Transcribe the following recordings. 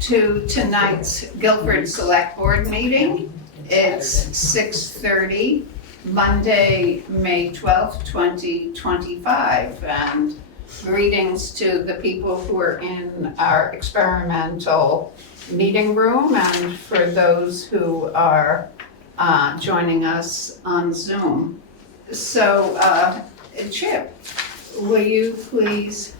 to tonight's Guilford Selectboard meeting. It's 6:30, Monday, May 12th, 2025. And greetings to the people who are in our experimental meeting room and for those who are joining us on Zoom. So, Chip, will you please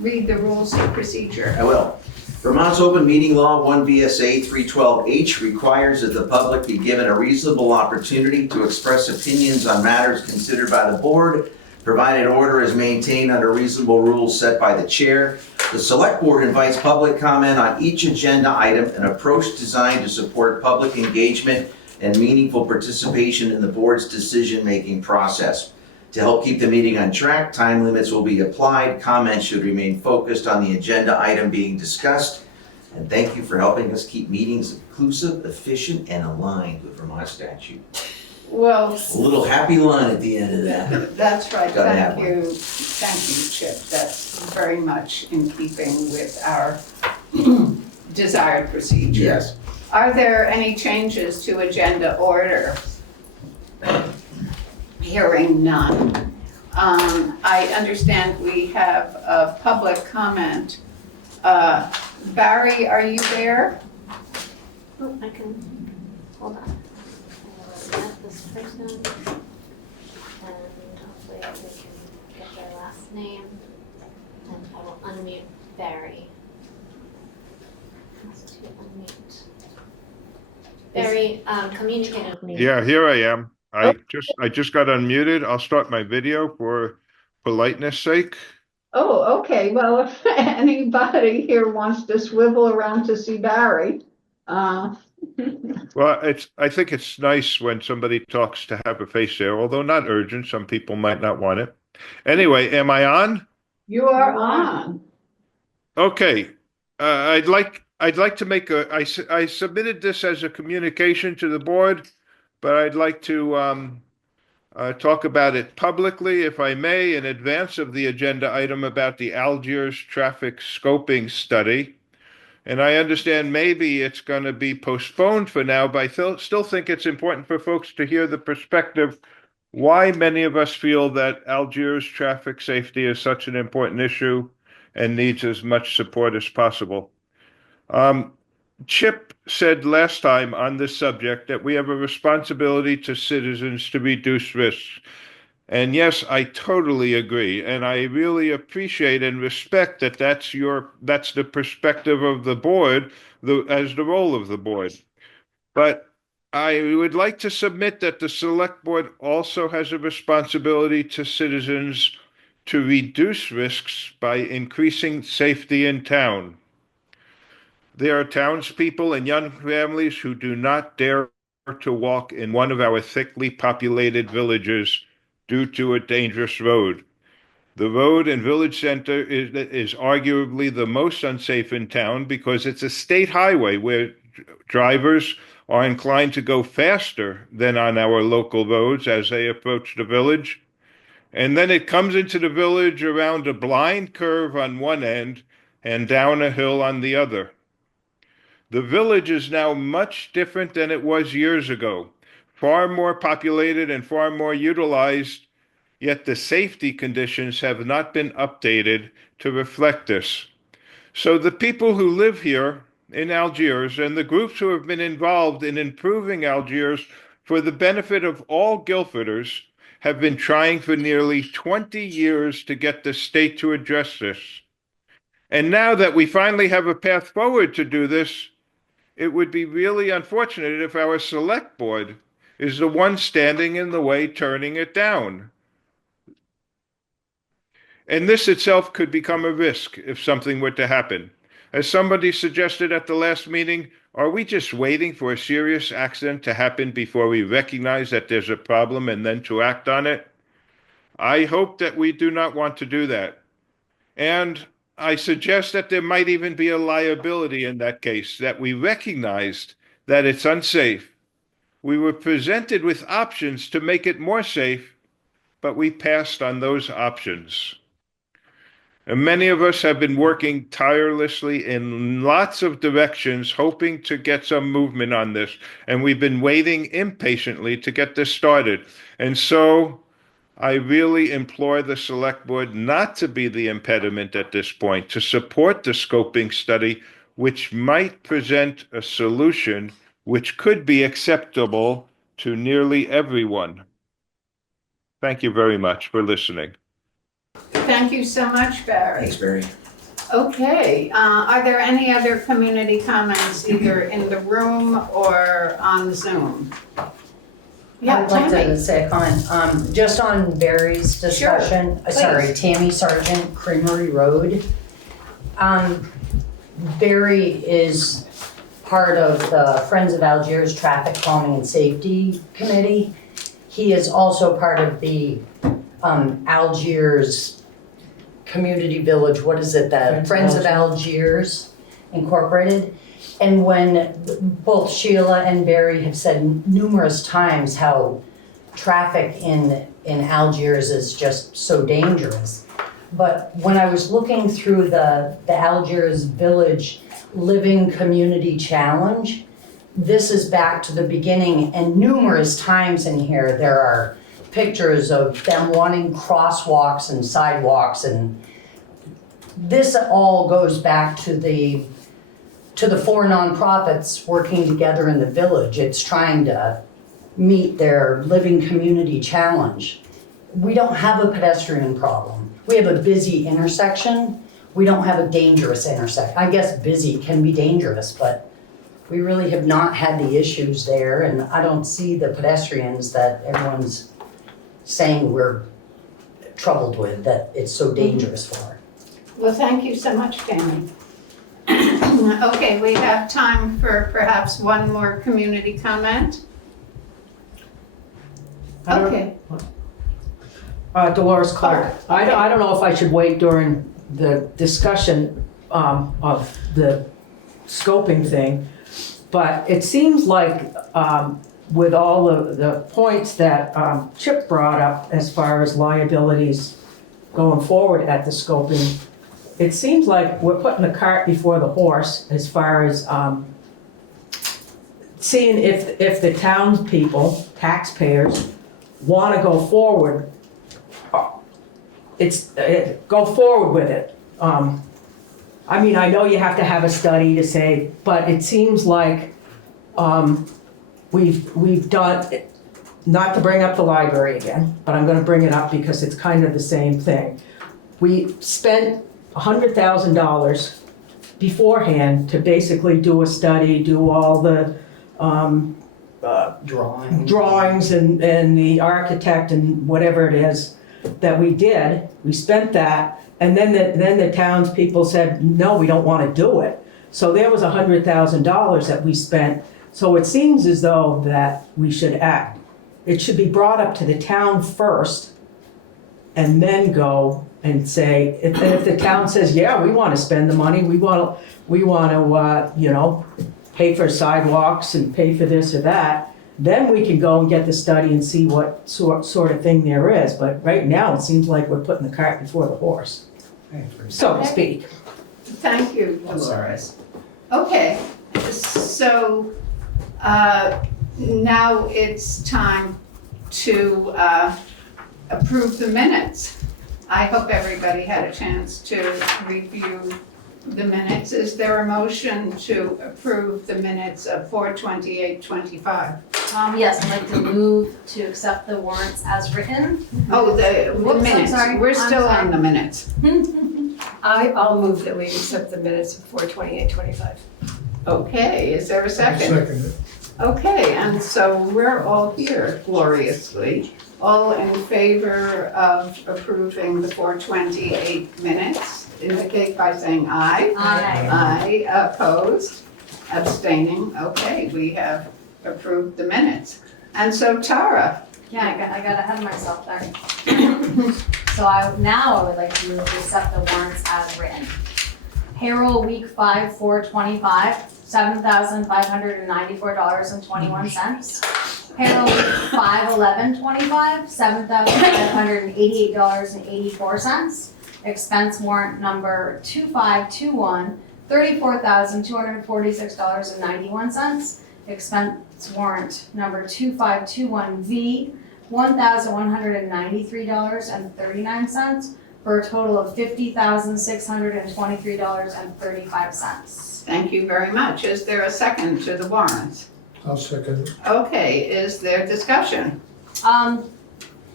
read the rules of procedure? I will. Vermont's Open Meeting Law 1 VSA 312H requires that the public be given a reasonable opportunity to express opinions on matters considered by the board, provided order is maintained under reasonable rules set by the chair. The Select Board invites public comment on each agenda item, an approach designed to support public engagement and meaningful participation in the board's decision-making process. To help keep the meeting on track, time limits will be applied. Comments should remain focused on the agenda item being discussed. And thank you for helping us keep meetings inclusive, efficient, and aligned with Vermont statute. Well, A little happy line at the end of that. that's right. Gotta have Thank you, Chip. That's very much in keeping with our desired procedure. Yes. Are there any changes to agenda order? Hearing none. I understand we have a public comment. Barry, are you there? Oh, I can, hold on. I will get this person, and hopefully we can get their last name, and I will unmute Barry. Has to unmute. Barry, communicate with me. Yeah, here I am. I just got unmuted. I'll start my video for politeness sake. Oh, okay. Well, if anybody here wants to swivel around to see Barry. Well, I think it's nice when somebody talks to have a face there, although not urgent. Some people might not want it. Anyway, am I on? You are on. Okay. I'd like to make I submitted this as a communication to the board, but I'd like to talk about it publicly, if I may, in advance of the agenda item about the Algiers traffic scoping study. And I understand maybe it's going to be postponed for now, but I still think it's important for folks to hear the perspective why many of us feel that Algiers traffic safety is such an important issue and needs as much support as possible. Chip said last time on this subject that we have a responsibility to citizens to reduce risks. And yes, I totally agree. And I really appreciate and respect that that's the perspective of the board, as the role of the board. But I would like to submit that the Select Board also has a responsibility to citizens to reduce risks by increasing safety in town. There are townspeople and young families who do not dare to walk in one of our thickly populated villages due to a dangerous road. The road and village center is arguably the most unsafe in town because it's a state highway where drivers are inclined to go faster than on our local roads as they approach the village. And then it comes into the village around a blind curve on one end and down a hill on the other. The village is now much different than it was years ago, far more populated and far more utilized, yet the safety conditions have not been updated to reflect this. So the people who live here in Algiers and the groups who have been involved in improving Algiers for the benefit of all Guilforders have been trying for nearly 20 years to get the state to address this. And now that we finally have a path forward to do this, it would be really unfortunate if our Select Board is the one standing in the way, turning it down. And this itself could become a risk if something were to happen. As somebody suggested at the last meeting, are we just waiting for a serious accident to happen before we recognize that there's a problem and then to act on it? I hope that we do not want to do that. And I suggest that there might even be a liability in that case, that we recognized that it's unsafe. We were presented with options to make it more safe, but we passed on those options. And many of us have been working tirelessly in lots of directions, hoping to get some movement on this. And we've been waiting impatiently to get this started. And so I really implore the select board not to be the impediment at this point, to support the scoping study, which might present a solution which could be acceptable to nearly everyone. Thank you very much for listening. Thank you so much, Barry. Thanks, Barry. Okay, are there any other community comments, either in the room or on Zoom? Yeah, I'd like Tammy. to say a comment, just on Barry's discussion, Sure, sorry, please. Tammy Sargent, Creamery Road. Barry is part of the Friends of Algiers Traffic Calming and Safety Committee. He is also part of the Algiers Community Village, what is it, the Friends of Algiers Incorporated. And when both Sheila and Barry have said numerous times how traffic in Algiers is just so dangerous. But when I was looking through the Algiers Village Living Community Challenge, this is back to the beginning, and numerous times in here there are pictures of them wanting crosswalks and sidewalks, and this all goes back to the four nonprofits working together in the village. It's trying to meet their living community challenge. We don't have a pedestrian problem. We have a busy intersection. We don't have a dangerous intersection. I guess busy can be dangerous, but we really have not had the issues there, and I don't see the pedestrians that everyone's saying we're troubled with, that it's so dangerous for. Well, thank you so much, Tammy. Okay, we have time for perhaps one more community comment. Okay. Dolores Clark. I don't know if I should wait during the discussion of the scoping thing, but it seems like with all of the points that Chip brought up as far as liabilities going forward at the scoping, it seems like we're putting the cart before the horse as far as seeing if the townspeople, taxpayers, want to go forward. Go forward with it. I mean, I know you have to have a study to say, but it seems like we've done, not to bring up the library again, but I'm gonna bring it up because it's kind of the same thing. We spent $100,000 beforehand to basically do a study, do all the drawings and the architect and whatever it is that we did. We spent that, and then the townspeople said, no, we don't want to do it. So there was $100,000 that we spent. So it seems as though that we should act. It should be brought up to the town first, and then go and say, if the town says, yeah, we want to spend the money, we want to, pay for sidewalks and pay for this or that, then we can go and get the study and see what sort of thing there is. But right now, it seems like we're putting the cart before the horse, so to speak. Thank you, Dolores. Okay, so now it's time to approve the minutes. I hope everybody had a chance to review the minutes. Is there a motion to approve the minutes of 4/28/25? Yes, I'd like to move to accept the warrants as written. Oh, the Whoops, I'm minutes. sorry. We're I'm still sorry. on the minutes. I'll move that we accept the minutes of 4/28/25. Okay, is there a second? Second. Okay, and so we're all here gloriously. All in favor of approving the 4/28 minutes, indicate by saying aye. Aye. Aye, opposed, abstaining. Okay, we have approved the minutes. And so Tara, Yeah, I got ahead of myself there. So now I would like to move to accept the warrants as written. Payroll week 5/4/25, $7,594.21. Payroll week 5/11/25, $7,588.84. Expense warrant number 2521, $34,246.91. Expense warrant number 2521V, $1,193.39, for a total of $50,623.35. Thank you very much. Is there a second to the warrants? I'll second it. Okay, is there discussion?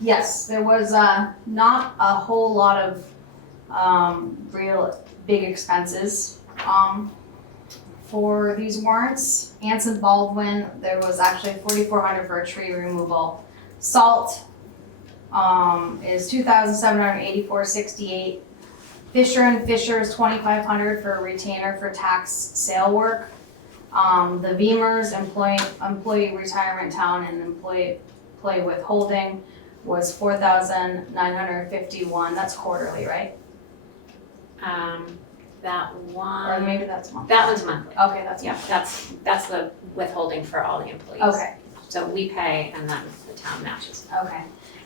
Yes, there was not a whole lot of real big expenses for these warrants. Anson Baldwin, there was actually $4,400 for a tree removal. Salt is $2,784.68. Fisher and Fisher is $2,500 for a retainer for tax sale work. The Beamers, employee retirement town and employee withholding was $4,951. That's quarterly, right? That Or one, maybe that's monthly. that one's monthly. Okay, that's Yeah, that's the withholding for all the employees. okay. So we pay and then the town matches. Okay.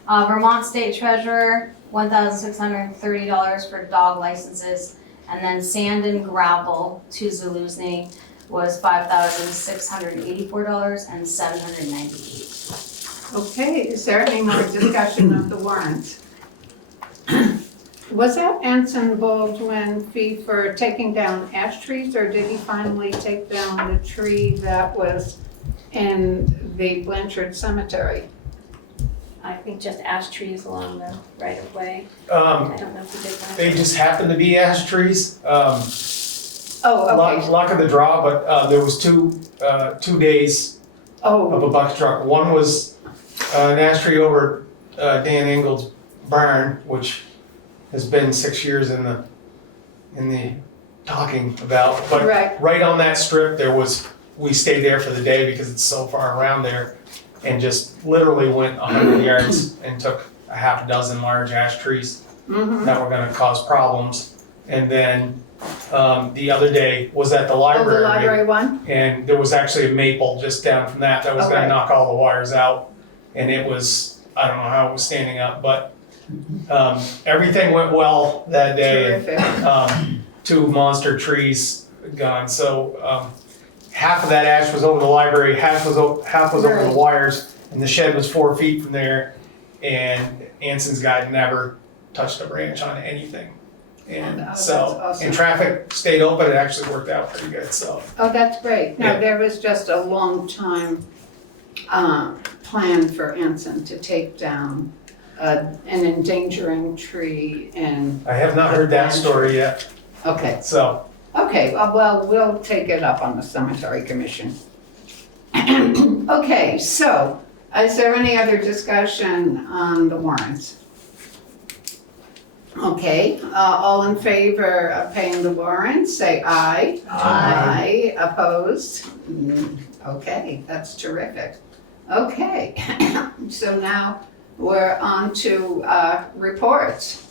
Vermont State Treasurer, $1,630 for dog licenses. And then sand and gravel to Zaluzny was $5,684 and $798. Okay, is there any more discussion of the warrants? Was that Anson Baldwin fee for taking down ash trees, or did he finally take down the tree that was in the Blanchard Cemetery? I think just ash trees along the right of way. I don't know if you did that. They just happened to be ash trees. Oh, okay. Luck of the draw, but there was 2 days of Oh, a buck truck. One was an ash tree over Dan Engel's barn, which has been 6 years in the talking about. But right. on that strip, we stayed there for the day because it's so far around there, and just literally went 100 yards and took a half dozen large ash trees Mm-hmm. that were gonna cause problems. And then the other day was at the Oh, library. the library one? And there was actually a maple just down from that was Okay. gonna knock all the wires out. And it was, I don't know how it was standing up, but everything went well that day. Terrific. 2 monster trees gone. So half of that ash was over the library, half was over Right. the wires, and the shed was 4 feet from there. And Anson's guy never touched a branch on anything. And Oh, that's so, awesome. and traffic stayed open. It actually worked out pretty good. So Oh, that's great. No, Yeah. there was just a long time plan for Anson to take down an endangering tree and, I have not heard that story yet. okay. So Okay, well, we'll take it up on the cemetery commission. Okay, so, is there any other discussion on the warrants? Okay, all in favor of paying the warrants, say aye. Aye. Opposed? Okay, that's terrific. Okay, so now we're on to reports.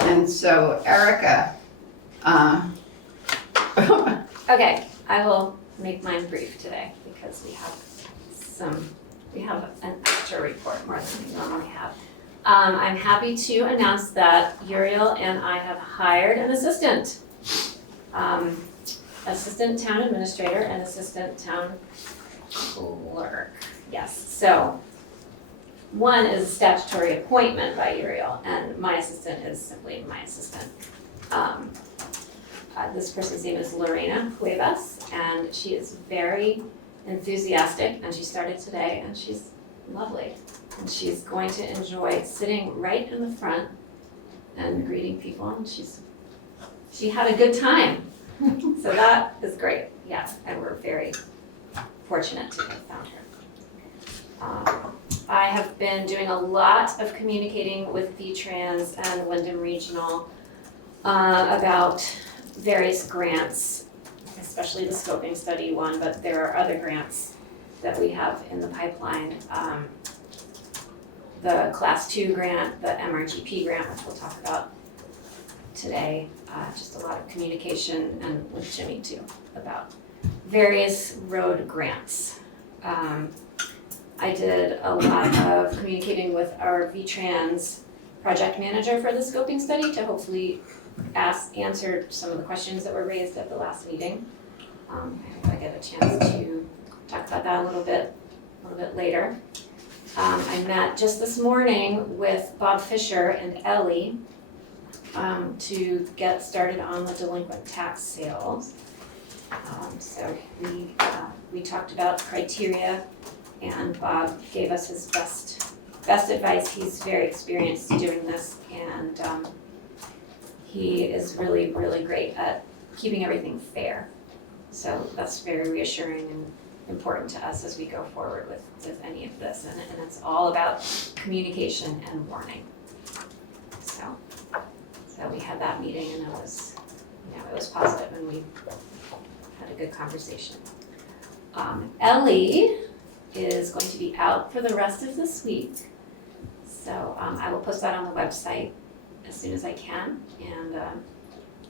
And so Erica, Okay, I will make mine brief today because we have an extra report more than we normally have. I'm happy to announce that Uriel and I have hired an assistant. Assistant town administrator and assistant town clerk, yes. So one is a statutory appointment by Uriel and my assistant is simply my assistant. This person's name is Lorena Cuevas, and she is very enthusiastic, and she started today, and she's lovely. And she's going to enjoy sitting right in the front and greeting people, and she had a good time. So that is great, yeah, and we're very fortunate to have found her. I have been doing a lot of communicating with VTrans and Wyndham Regional about various grants, especially the scoping study one, but there are other grants that we have in the pipeline. The Class 2 grant, the MRGP grant, which we'll talk about today, just a lot of communication, and with Jimmy too, about various road grants. I did a lot of communicating with our VTrans project manager for the scoping study to hopefully answer some of the questions that were raised at the last meeting. I hope I get a chance to talk about that a little bit later. I met just this morning with Bob Fisher and Ellie to get started on the delinquent tax sales. So we talked about criteria, and Bob gave us his best advice. He's very experienced doing this, and he is really, really great at keeping everything fair. So that's very reassuring and important to us as we go forward with any of this, and it's all about communication and warning. So we had that meeting, and it was positive, and we had a good conversation. Ellie is going to be out for the rest of this week, so I will post that on the website as soon as I can, and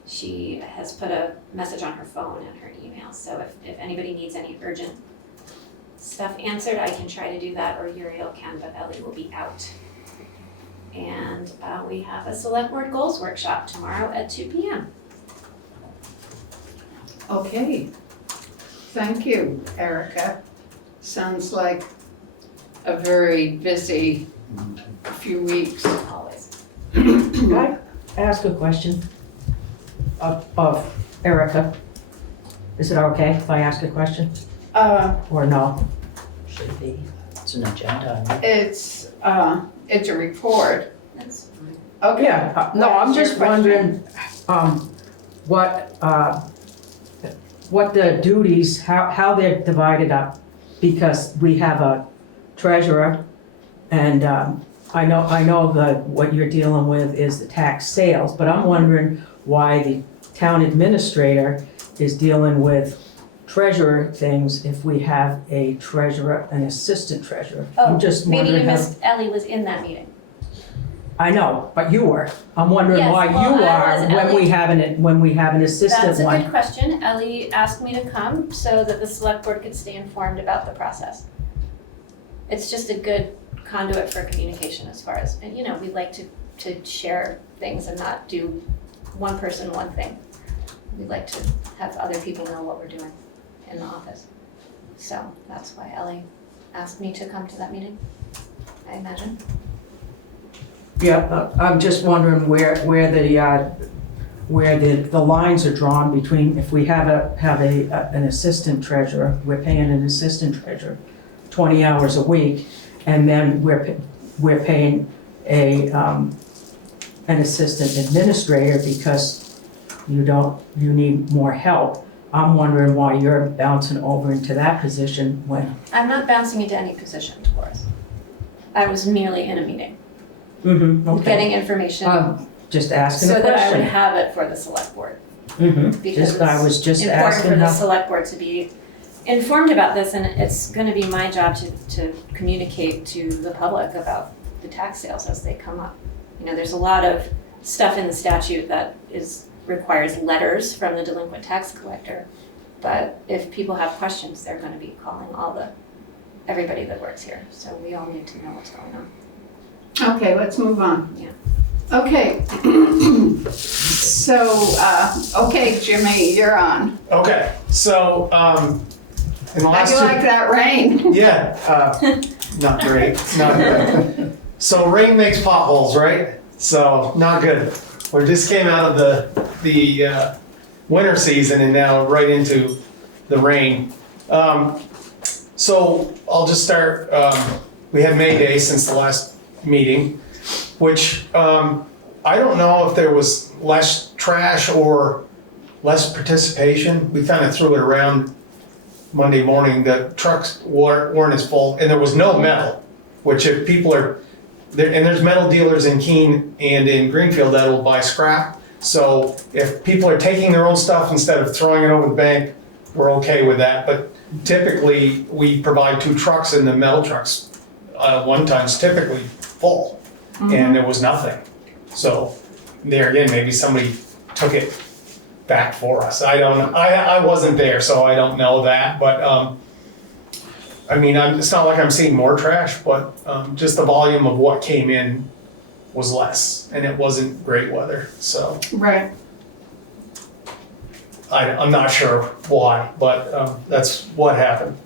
she has put a message on her phone and her email, so if anybody needs any urgent stuff answered, I can try to do that, or Uriel can, but Ellie will be out. And we have a select board goals workshop tomorrow at 2 p.m. Okay, thank you, Erica. Sounds like a very busy few weeks. Always. Can I ask a question of Erica? Is it okay if I ask a question or no? Should be. It's an agenda. It's a report. That's fine. Okay. Yeah, no, I'm What's your just wondering, what the duties, how they're divided up, because we have a treasurer, and, I know that what you're dealing with is the tax sales, but I'm wondering why the town administrator is dealing with treasurer things if we have a treasurer, an assistant treasurer. I'm just Maybe you wondering how. missed, Ellie was in that meeting. I know, but you were. I'm wondering Yes, why well, you I are was when we Ellie. when we have an assistant That's a one. good question. Ellie asked me to come so that the select board could stay informed about the process. It's just a good conduit for communication as far as, and we like to share things and not do one person, one thing. We like to have other people know what we're doing in the office. So that's why Ellie asked me to come to that meeting, I imagine. Yeah, I'm just wondering where the lines are drawn between, if we have an assistant treasurer, we're paying an assistant treasurer 20 hours a week, and then we're paying an assistant administrator because you need more help. I'm wondering why you're bouncing over into that position when. I'm not bouncing into any position, Doris. I was merely in a meeting, Okay. getting information Just asking so a that I would question. have it for the select board. Just, I was just Important asking for the how. select board to be informed about this, and it's gonna be my job to communicate to the public about the tax sales as they come up. There's a lot of stuff in the statute that requires letters from the delinquent tax collector. But if people have questions, they're gonna be calling everybody that works here. So we all need to know what's going on. Okay, let's move on. Yeah. Okay. So, okay, Jimmy, you're on. Okay, so, in the How'd last you two. like that rain? Yeah, not great, not good. So rain makes potholes, right? So not good. We just came out of the winter season and now right into the rain. So I'll just start. We had May Day since the last meeting, which I don't know if there was less trash or less participation. We kind of threw it around Monday morning. The trucks weren't as full, and there was no metal, which if people are there, and there's metal dealers in Keene and in Greenfield that'll buy scrap. So if people are taking their own stuff instead of throwing it over the bank, we're okay with that. But typically, we provide 2 trucks, and the metal trucks, one ton's typically full, and there was nothing. So there again, maybe somebody took it back for us. I don't know. I wasn't there, so I don't know that. But I mean, it's not like I'm seeing more trash, but just the volume of what came in was less, and it wasn't great weather, so Right. I'm not sure why, but that's what happened.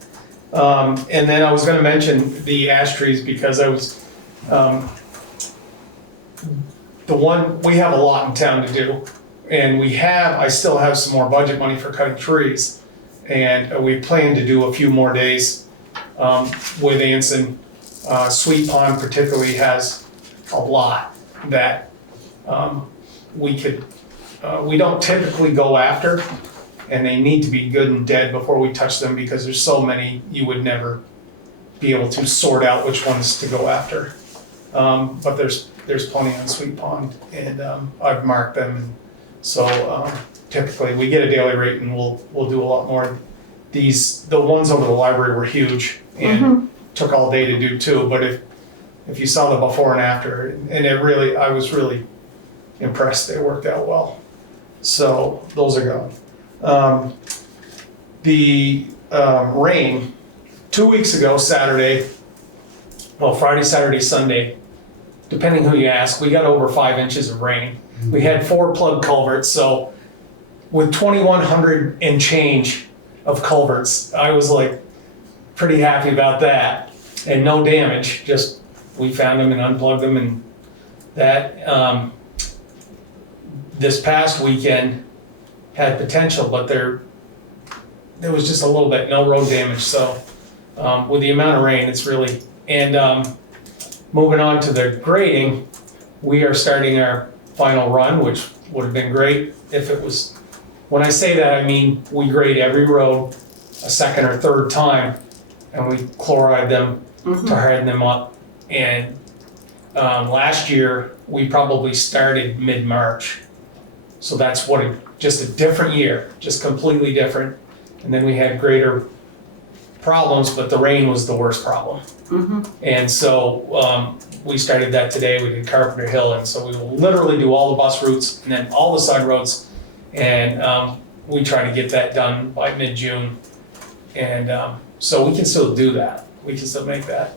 And then I was gonna mention the ash trees because I was, we have a lot in town to do. And I still have some more budget money for cutting trees. And we plan to do a few more days with Anson. Sweet Pond particularly has a lot that we don't typically go after, and they need to be good and dead before we touch them because there's so many you would never be able to sort out which ones to go after. But there's plenty on Sweet Pond, and I've marked them. And so typically we get a daily rate, and we'll do a lot more. The ones over the library were huge and took all day to do too. But if you saw the before and after, and I was really impressed. They worked out well. So those are going. The rain, 2 weeks ago, Friday, Saturday, Sunday, depending who you ask, we got over 5 inches of rain. We had 4 plug culverts, so with 2,100 and change of culverts, I was like pretty happy about that. And no damage, just we found them and unplugged them, and that this past weekend had potential, but there was just a little bit, no road damage. So with the amount of rain, it's really, and moving on to the grading, we are starting our final run, which would have been great if it was, when I say that, I mean, we grade every road a second or third time, and we chloride them to harden them up. And last year, we probably started mid-March. So that's just a different year, just completely different. And then we had greater problems, but the rain was the worst problem. And so we started that today. We did Carpenter Hill, and so we will literally do all the bus routes and then all the side roads. And we try to get that done by mid-June. And so we can still do that. We can still make that.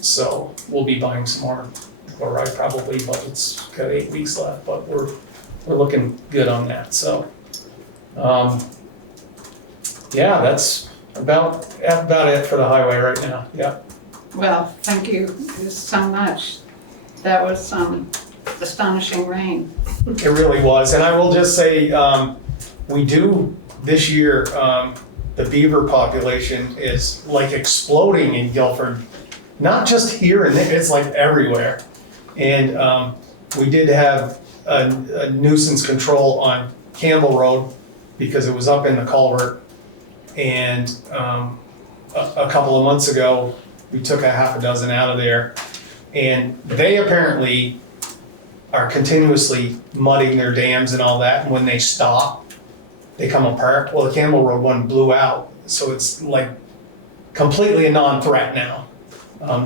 So we'll be buying some more chloride probably, but it's got 8 weeks left, but we're looking good on that. So yeah, that's about it for the highway right now. Yeah. Well, thank you so much. That was some astonishing rain. It really was, and I will just say, we do this year, the beaver population is like exploding in Guilford, not just here and there, it's like everywhere. And we did have a nuisance control on Campbell Road because it was up in the culvert. And a couple of months ago, we took a half a dozen out of there, and they apparently are continuously mudding their dams and all that, and when they stop, they come apart. Well, the Campbell Road one blew out, so it's like completely a non-threat now.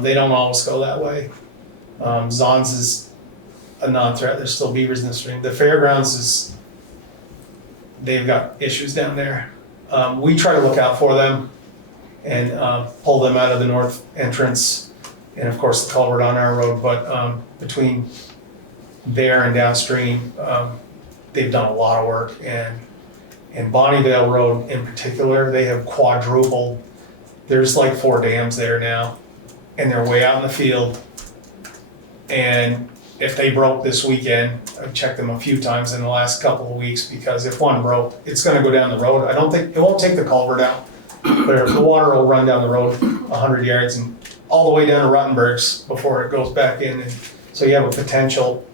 They don't always go that way. Zon's is a non-threat. There's still beavers in the stream. The fairgrounds they've got issues down there. We try to look out for them and pull them out of the north entrance, and of course the culvert on our road, but between there and downstream, they've done a lot of work. And Bonnievale Road in particular, they have quadrupled. There's like 4 dams there now, and they're way out in the field. And if they broke this weekend, I've checked them a few times in the last couple of weeks, because if one broke, it's gonna go down the road. It won't take the culvert out, but the water will run down the road 100 yards and all the way down to Ruttenberg's before it goes back in. And so you have a potential,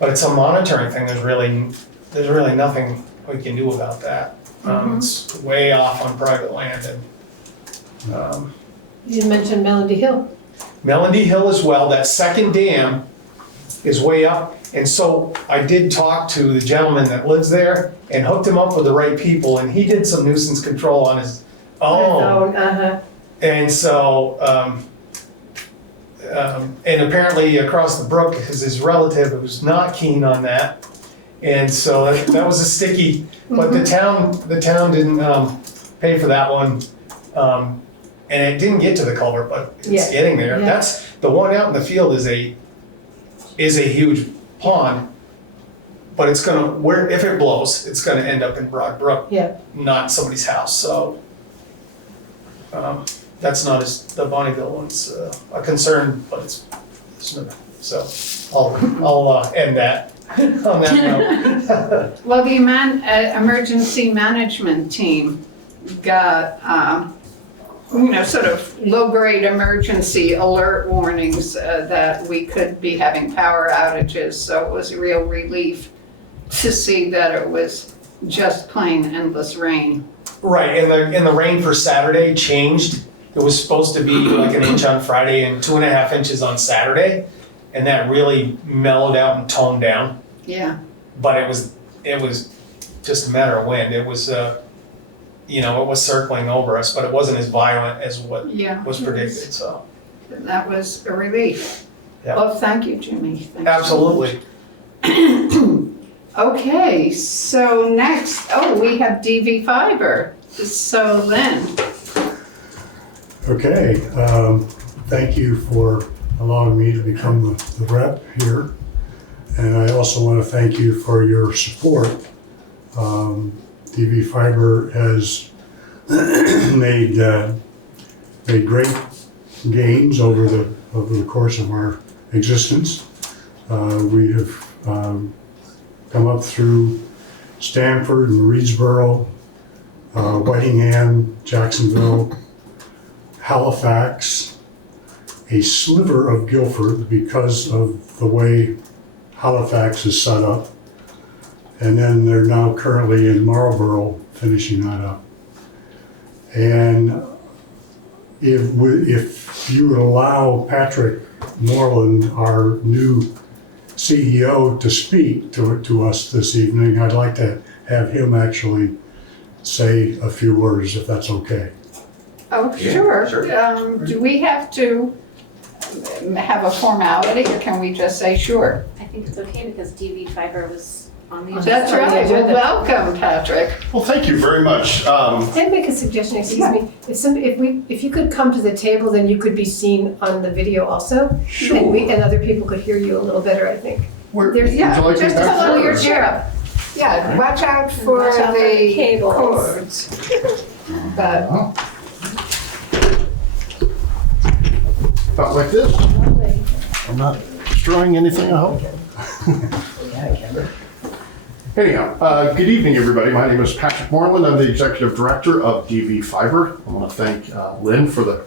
but it's a monitoring thing. There's really nothing we can do about that. It's way off on private land. And You mentioned Melody Hill. Melody Hill as well, that second dam is way up. And so I did talk to the gentleman that lives there and hooked him up with the right people, and he did some nuisance control on his own. And so, and apparently across the brook, because his relative was not keen on that. And so that was a sticky, but the town didn't pay for that one. And it didn't get to the culvert, but it's getting there. Yeah. That's, the one out in the field is is a huge pond, but it's gonna, if it blows, it's gonna end up in Broad Brook, Yeah. not somebody's house, so. That's not the Bonneville one's a concern, but it's not, so I'll end that on that note. Well, the emergency management team got, sort of low-grade emergency alert warnings that we could be having power outages. So it was a real relief to see that it was just plain endless rain. Right, and the rain for Saturday changed. It was supposed to be like an inch on Friday and 2.5 inches on Saturday, and that really mellowed out and toned down. Yeah. But it was just a matter of wind. It was it was circling over us, but it wasn't as violent as what Yeah. was predicted. So That was a relief. Yeah. Well, thank you, Jimmy. Thanks so absolutely. Okay, so next, we have DV Fiber. So Lynn, Okay, thank you for allowing me to become the rep here. And I also want to thank you for your support. DV Fiber has made great gains over the course of our existence. We have come up through Stamford and Reedsboro, Whitingham, Jacksonville, Halifax, a sliver of Guilford because of the way Halifax is set up. And then they're now currently in Marlborough finishing that up. And if you would allow Patrick Moreland, our new CEO, to speak to us this evening, I'd like to have him actually say a few words, if that's okay. oh, Yeah, sure. sure. Do we have to have a formality or can we just say sure? I think it's okay because DV Fiber was on the agenda. That's right. Well, welcome, Patrick. Well, thank you very much. Can I make a suggestion, excuse me? If you could come to the table, then you could be seen on the video also. Sure. And other people could hear you a little better, I think. Would There's- you Yeah, like me just back pull there? your chair up. Yeah, watch out for Watch out for the the cables. cords. But, About like this? I'm not destroying anything, I hope. Anyhow, good evening, everybody. My name is Patrick Moreland. I'm the Executive Director of DV Fiber. I want to thank Lynn for the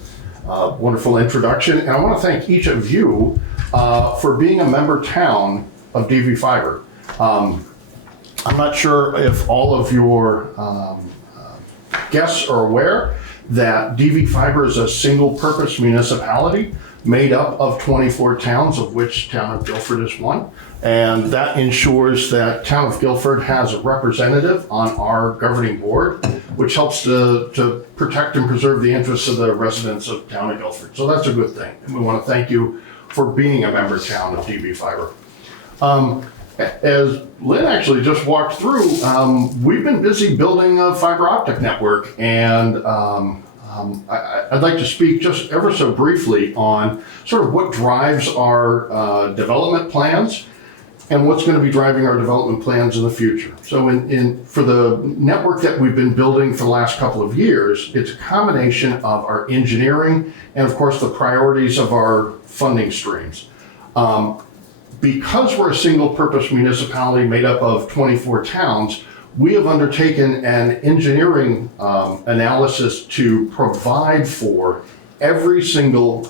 wonderful introduction, and I want to thank each of you for being a member town of DV Fiber. I'm not sure if all of your guests are aware that DV Fiber is a single-purpose municipality made up of 24 towns, of which town of Guilford is one. And that ensures that town of Guilford has a representative on our governing board, which helps to protect and preserve the interests of the residents of town of Guilford. So that's a good thing. And we want to thank you for being a member town of DV Fiber. As Lynn actually just walked through, we've been busy building a fiber optic network, and I'd like to speak just ever so briefly on sort of what drives our development plans and what's going to be driving our development plans in the future. So for the network that we've been building for the last couple of years, it's a combination of our engineering and of course the priorities of our funding streams. Because we're a single-purpose municipality made up of 24 towns, we have undertaken an engineering analysis to provide for every single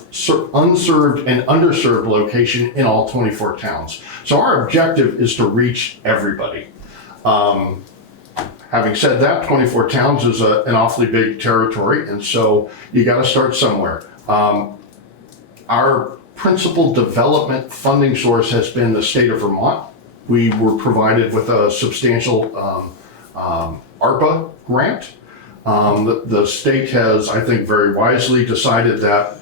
unserved and underserved location in all 24 towns. So our objective is to reach everybody. Having said that, 24 towns is an awfully big territory, and so you got to start somewhere. Our principal development funding source has been the state of Vermont. We were provided with a substantial ARPA grant. The state has, I think, very wisely decided that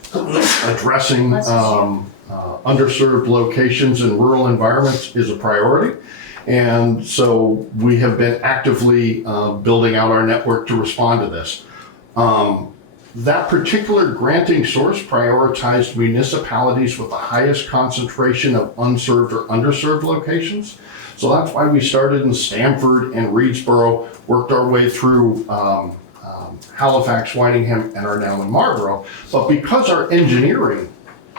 addressing underserved locations in rural environments is a priority. And so we have been actively building out our network to respond to this. That particular granting source prioritized municipalities with the highest concentration of unserved or underserved locations. So that's why we started in Stamford and Reedsboro, worked our way through Halifax, Whitingham, and are now in Marlborough. But because our engineering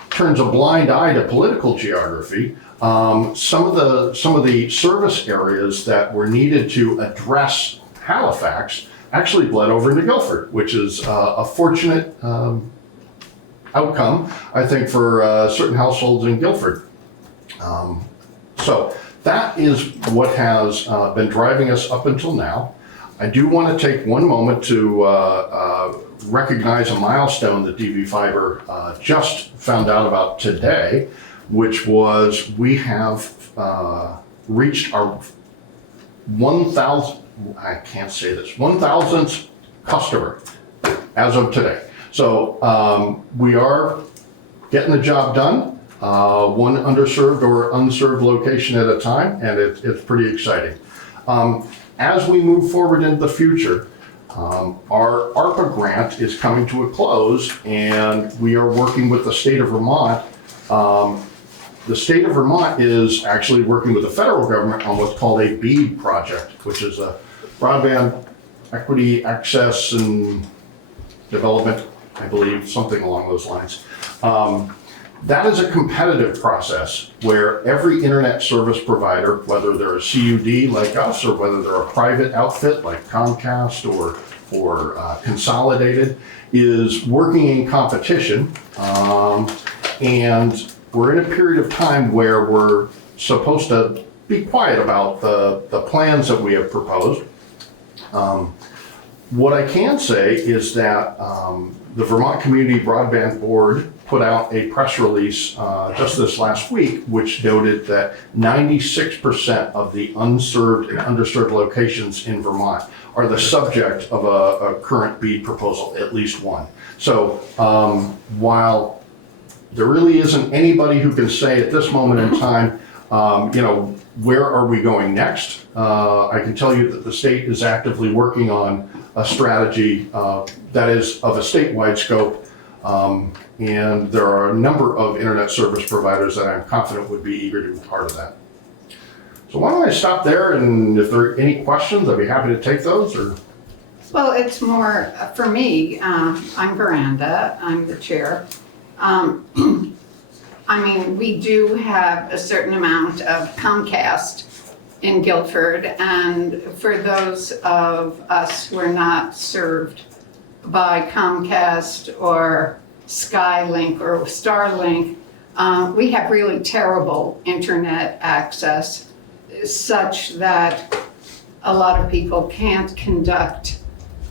turns a blind eye to political geography, some of the service areas that were needed to address Halifax actually bled over into Guilford, which is a fortunate outcome, I think, for certain households in Guilford. So that is what has been driving us up until now. I do want to take one moment to recognize a milestone that DV Fiber just found out about today, which was we have reached our 1,000, I can't say this, 1,000th customer as of today. So we are getting the job done, one underserved or unserved location at a time, and it's pretty exciting. As we move forward into the future, our ARPA grant is coming to a close, and we are working with the state of Vermont. The state of Vermont is actually working with the federal government on what's called a BEAD project, which is a broadband equity, access, and development, I believe, something along those lines. That is a competitive process where every internet service provider, whether they're a CUD like us or whether they're a private outfit like Comcast or Consolidated, is working in competition. And we're in a period of time where we're supposed to be quiet about the plans that we have proposed. What I can say is that the Vermont Community Broadband Board put out a press release just this last week, which noted that 96% of the unserved and underserved locations in Vermont are the subject of a current BEAD proposal, at least one. So while there really isn't anybody who can say at this moment in time, where are we going next? I can tell you that the state is actively working on a strategy that is of a statewide scope, and there are a number of internet service providers that I'm confident would be eager to be part of that. So why don't I stop there, and if there are any questions, I'd be happy to take those. Or Well, it's more, for me, I'm Veranda, I'm the chair. I mean, we do have a certain amount of Comcast in Guilford, and for those of us who are not served by Comcast or Skylink or Starlink, we have really terrible internet access, such that a lot of people can't conduct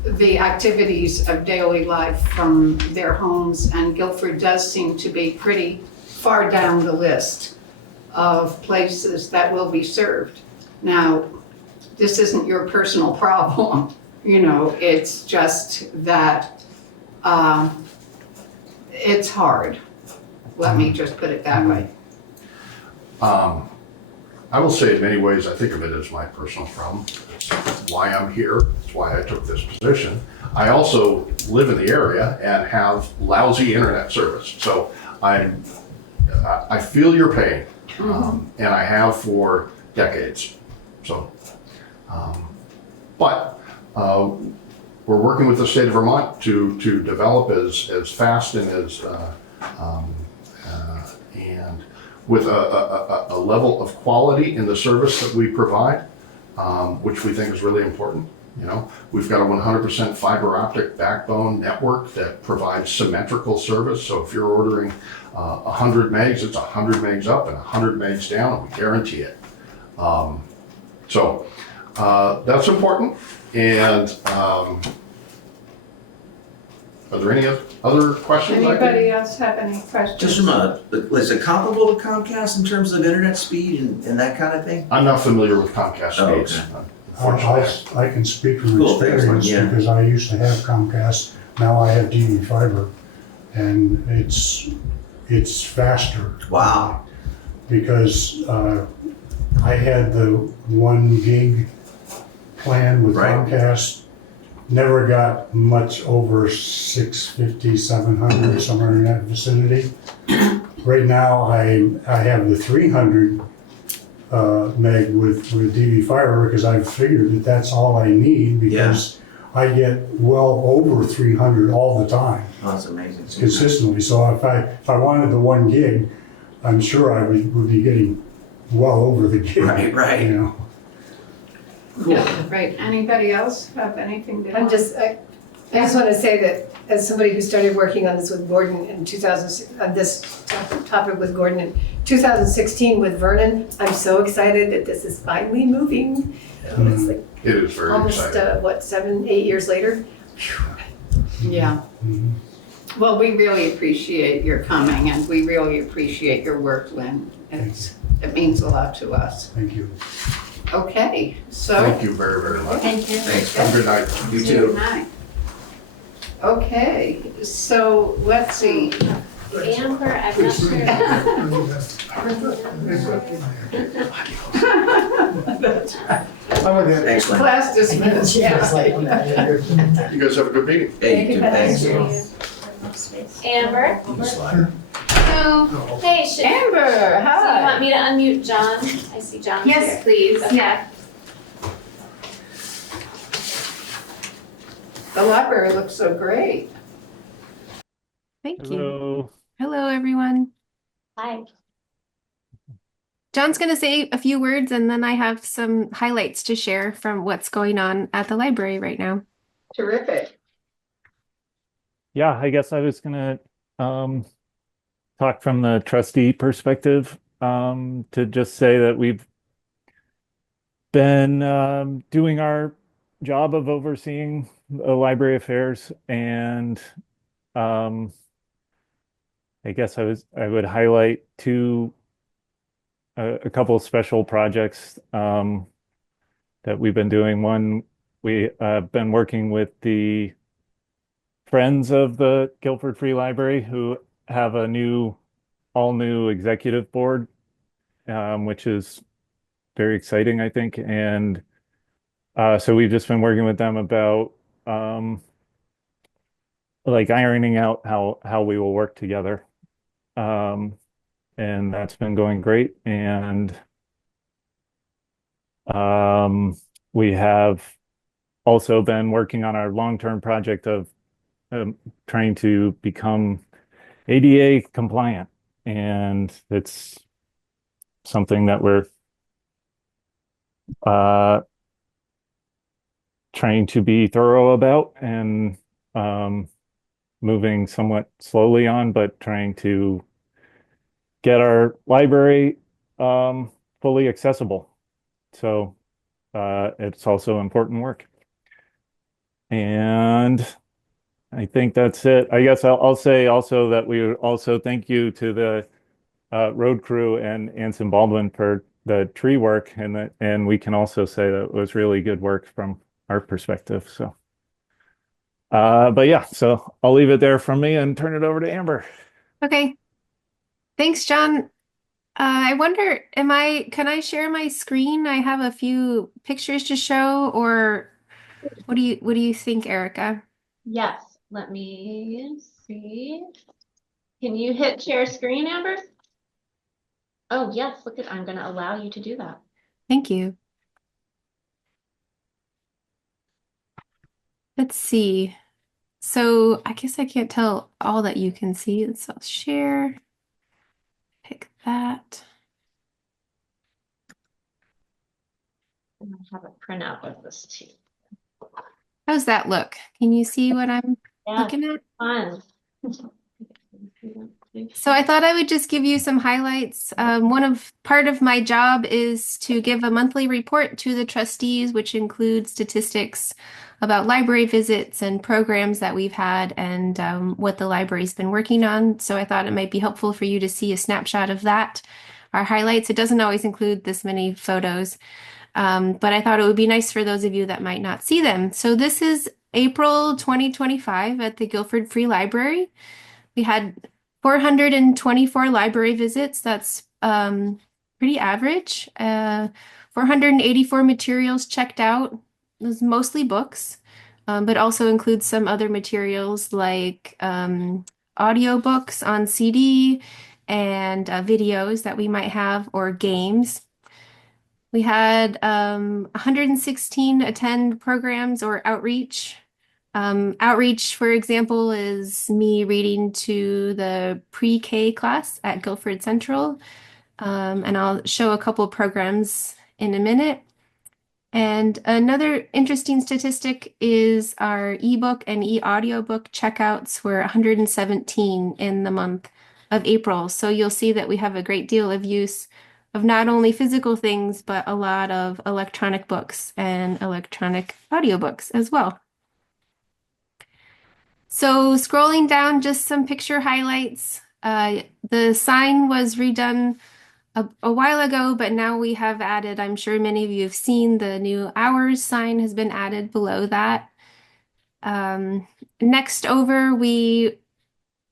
the activities of daily life from their homes, and Guilford does seem to be pretty far down the list of places that will be served. Now, this isn't your personal problem, it's just that it's hard. Let me just put it that way. I will say in many ways, I think of it as my personal problem. It's why I'm here. It's why I took this position. I also live in the area and have lousy internet service. So I feel your pain, and I have for decades. So, but we're working with the state of Vermont to develop as fast and as and with a level of quality in the service that we provide, which we think is really important. We've got a 100% fiber optic backbone network that provides symmetrical service. So if you're ordering 100 megs, it's 100 megs up and 100 megs down, and we guarantee it. So that's important. And are there any other questions? Anybody else have any questions? Just from is it comparable to Comcast in terms of internet speed and that kind of thing? I'm not familiar with Comcast speeds. Okay. I can speak from Cool, thanks, experience yeah. because I used to have Comcast. Now I have DV Fiber, and it's faster. Wow. Because I had the 1 gig plan with Right. Comcast never got much over 650, 700, somewhere in that vicinity. Right now, I have the 300 meg with DV fiber because I've figured that that's all I need because I get well over 300 all the time. Oh, that's amazing. Consistently. So if I wanted the 1 gig, I'm sure I would be getting well over the gig. Right. You know. Yeah, right. Anybody else have anything to? I just want to say that as somebody who started working on this with Gordon in 2000, on this topic with Gordon in 2016 with Vernon, I'm so excited that this is finally moving. It's like It is very almost, exciting. 7, 8 years later? Yeah. Well, we really appreciate your coming and we really appreciate your work, Lynn. It means a lot to us. Thank you. Okay, so. Thank you very, very much. Thank you. Thanks. Have a good night. You Good too. night. Okay, so let's see. Amber, I'm not sure. Thanks, Lynn. Class dismissed. You guys have a good meeting. Hey, you too. Thanks. Amber? Hello. Hey, Amber, So you hi. want me to unmute John? I see John here. Yes, please. Okay. Yeah. The library looks so great. Thank you. Hello. Hello, everyone. Hi. John's going to say a few words, and then I have some highlights to share from what's going on at the library right now. Terrific. Yeah, I guess I was gonna talk from the trustee perspective to just say that we've been doing our job of overseeing the library affairs, and I guess I would highlight a couple of special projects that we've been doing. One, we have been working with the Friends of the Guilford Free Library, who have a all new executive board, which is very exciting, I think. And so we've just been working with them about like ironing out how we will work together. And that's been going great. And we have also been working on our long-term project of trying to become ADA compliant, and it's something that we're trying to be thorough about and moving somewhat slowly on, but trying to get our library fully accessible. So it's also important work. And I think that's it. I guess I'll say also that we also thank you to the road crew and Anson Baldwin for the tree work, and we can also say that it was really good work from our perspective. So, but yeah, so I'll leave it there from me and turn it over to Amber. Okay. Thanks, John. I wonder, can I share my screen? I have a few pictures to show, or what do you think, Erica? Yes, let me see. Can you hit share screen, Amber? Oh, yes, I'm going to allow you to do that. Thank you. Let's see. So I guess I can't tell all that you can see. So I'll share. Pick that. And I have a printout of this too. How's that look? Can you see what I'm looking at? Fun. So I thought I would just give you some highlights. Part of my job is to give a monthly report to the trustees, which includes statistics about library visits and programs that we've had and what the library's been working on. So I thought it might be helpful for you to see a snapshot of that. Our highlights, it doesn't always include this many photos, but I thought it would be nice for those of you that might not see them. So this is April 2025 at the Guilford Free Library. We had 424 library visits. That's pretty average. 484 materials checked out. It was mostly books. but also includes some other materials like audiobooks on CD and videos that we might have or games. We had 116 attend programs or outreach. Outreach, for example, is me reading to the pre-K class at Guilford Central. And I'll show a couple programs in a minute. And another interesting statistic is our ebook and e-audiobook checkouts were 117 in the month of April. So you'll see that we have a great deal of use of not only physical things, but a lot of electronic books and electronic audiobooks as well. So scrolling down, just some picture highlights. The sign was redone a while ago, but now we have added, I'm sure many of you have seen, the new hours sign has been added below that. Next over, we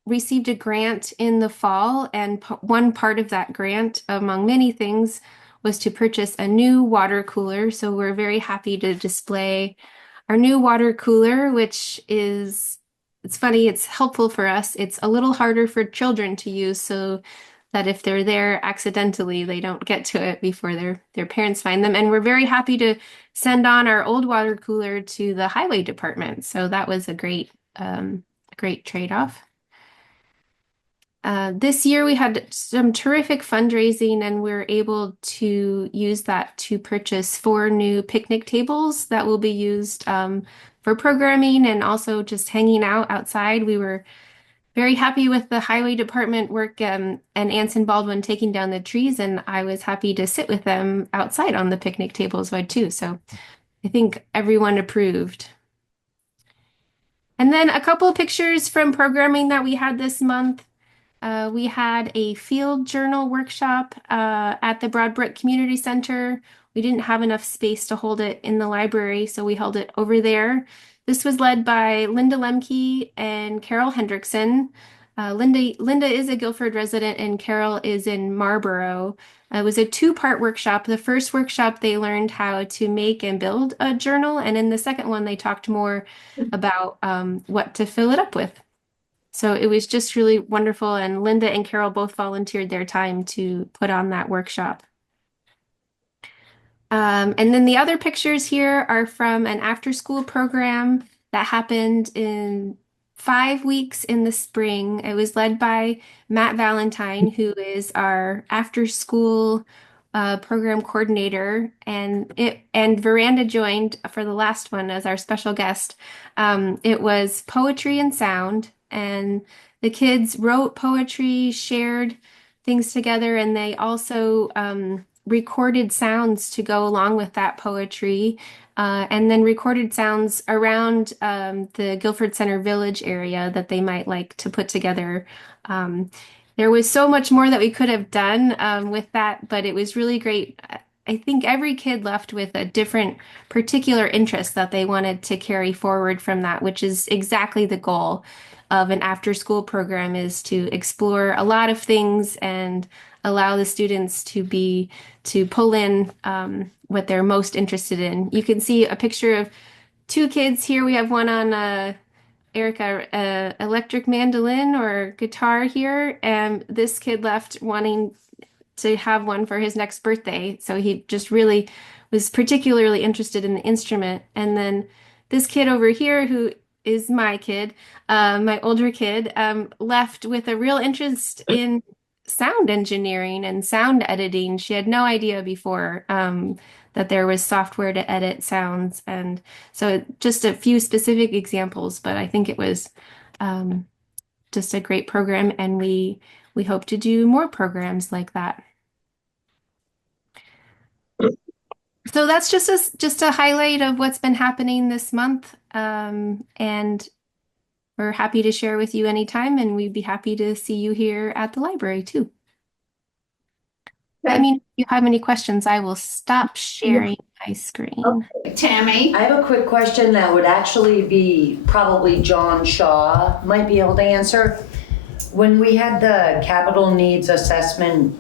received a grant in the fall, and one part of that grant, among many things, was to purchase a new water cooler. So we're very happy to display our new water cooler, which is, it's funny, it's helpful for us. It's a little harder for children to use, so that if they're there accidentally, they don't get to it before their parents find them. And we're very happy to send on our old water cooler to the highway department. So that was a great trade-off. This year we had some terrific fundraising, and we're able to use that to purchase 4 new picnic tables that will be used for programming and also just hanging out outside. We were very happy with the highway department work and Anson Baldwin taking down the trees, and I was happy to sit with them outside on the picnic tables too. So I think everyone approved. And then a couple of pictures from programming that we had this month. We had a field journal workshop at the Broadbrook Community Center. We didn't have enough space to hold it in the library, so we held it over there. This was led by Linda Lemke and Carol Hendrickson. Linda is a Guilford resident and Carol is in Marlborough. It was a 2-part workshop. The first workshop, they learned how to make and build a journal. And in the second one, they talked more about what to fill it up with. So it was just really wonderful. And Linda and Carol both volunteered their time to put on that workshop. And then the other pictures here are from an after-school program that happened in 5 weeks in the spring. It was led by Matt Valentine, who is our after-school program coordinator, and Veranda joined for the last one as our special guest. It was poetry and sound, and the kids wrote poetry, shared things together, and they also recorded sounds to go along with that poetry, and then recorded sounds around the Guilford Center Village area that they might like to put together. There was so much more that we could have done with that, but it was really great. I think every kid left with a different particular interest that they wanted to carry forward from that, which is exactly the goal of an after-school program, is to explore a lot of things and allow the students to pull in what they're most interested in. You can see a picture of 2 kids here. We have one on Erica electric mandolin or guitar here, and this kid left wanting to have one for his next birthday. So he just really was particularly interested in the instrument. And then this kid over here, who is my kid, my older kid, left with a real interest in sound engineering and sound editing. She had no idea before that there was software to edit sounds. And so just a few specific examples, but I think it was just a great program, and we hope to do more programs like that. So that's just a highlight of what's been happening this month, and we're happy to share with you anytime, and we'd be happy to see you here at the library too. I mean, if you have any questions, I will stop sharing my screen. Okay. Tammy? I have a quick question that would actually be probably John Shaw might be able to answer. When we had the capital needs assessment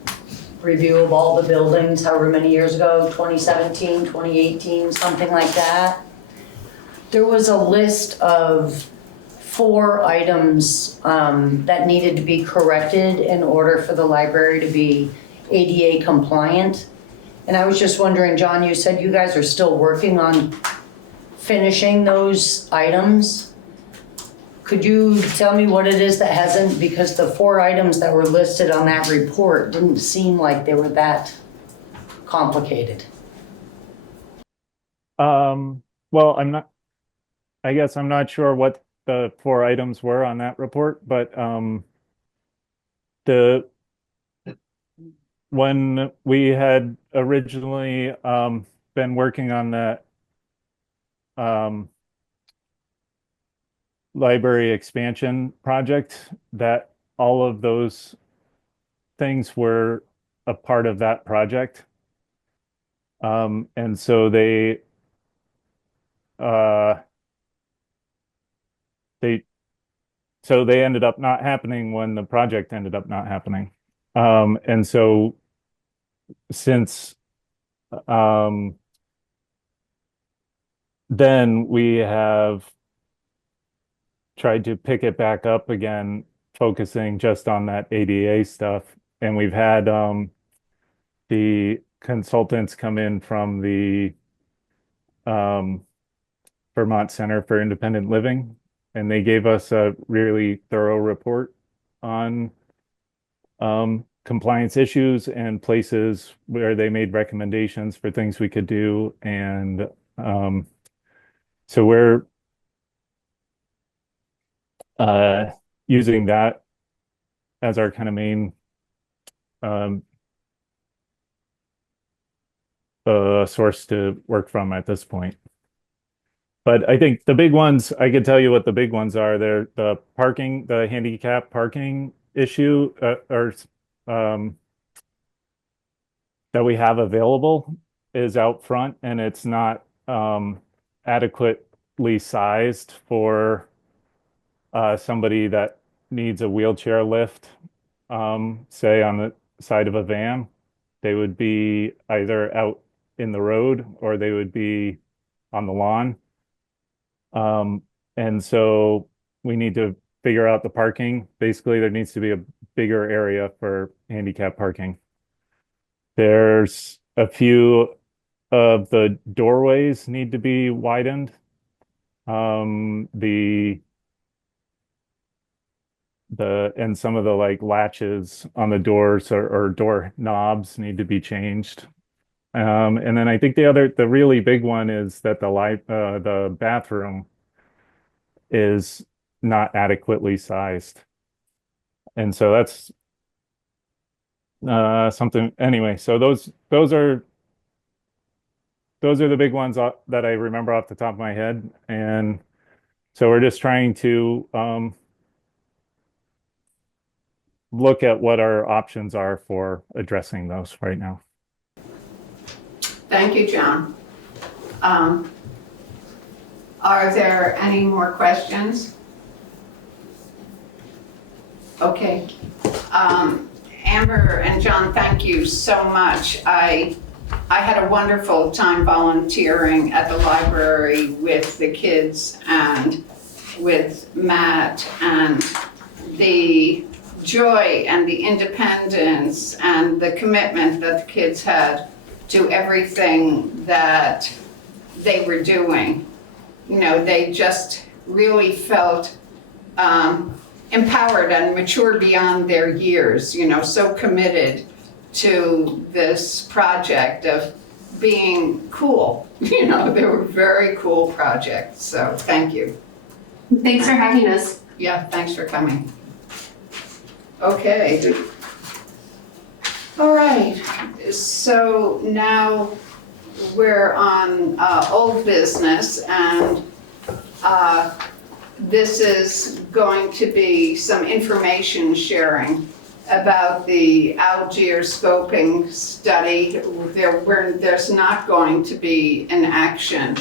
review of all the buildings, however many years ago, 2017, 2018, something like that, there was a list of 4 items that needed to be corrected in order for the library to be ADA compliant. And I was just wondering, John, you said you guys are still working on finishing those items. Could you tell me what it is that hasn't, because the 4 items that were listed on that report didn't seem like they were that complicated. Well, I guess I'm not sure what the 4 items were on that report, but when we had originally been working on that library expansion project, that all of those things were a part of that project. And so they ended up not happening when the project ended up not happening. And so since then we have tried to pick it back up again, focusing just on that ADA stuff. And we've had the consultants come in from the Vermont Center for Independent Living, and they gave us a really thorough report on compliance issues and places where they made recommendations for things we could do. And so we're using that as our kind of main source to work from at this point. But I think the big ones, I can tell you what the big ones are. They're the parking, the handicap parking issue, that we have available is out front, and it's not adequately sized for somebody that needs a wheelchair lift, say on the side of a van. They would be either out in the road or they would be on the lawn. And so we need to figure out the parking. Basically, there needs to be a bigger area for handicap parking. There's a few of the doorways need to be widened. And some of the like latches on the doors or door knobs need to be changed. And then I think the really big one is that the bathroom is not adequately sized. And so that's something anyway. So those are the big ones that I remember off the top of my head. And so we're just trying to look at what our options are for addressing those right now. Thank you, John. Are there any more questions? Okay. Amber and John, thank you so much. I had a wonderful time volunteering at the library with the kids and with Matt, and the joy and the independence and the commitment that the kids had to everything that they were doing. You know, they just really felt empowered and mature beyond their years, you know, so committed to this project of being cool. You know, they were very cool projects, so thank you. Thanks for having us. Yeah, thanks for coming. Okay. All right, so now we're on old business, and this is going to be some information sharing about the Algiers scoping study. There's not going to be an action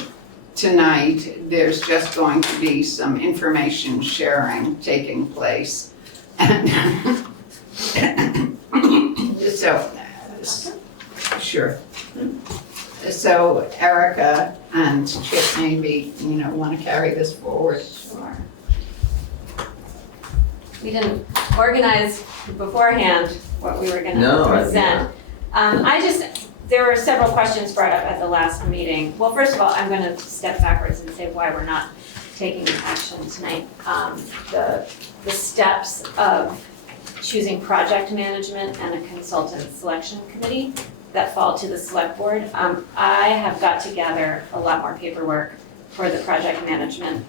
tonight. There's just going to be some information sharing taking place. And so, sure. so Erica and Chip maybe, want to carry this forward. Sure. We didn't organize beforehand what we were gonna No, present. There were several questions brought up at the last meeting. Well, first of all, I'm gonna step backwards and say why we're not taking action tonight. The steps of choosing project management and a consultant selection committee that fall to the select board. I have got to gather a lot more paperwork for the project management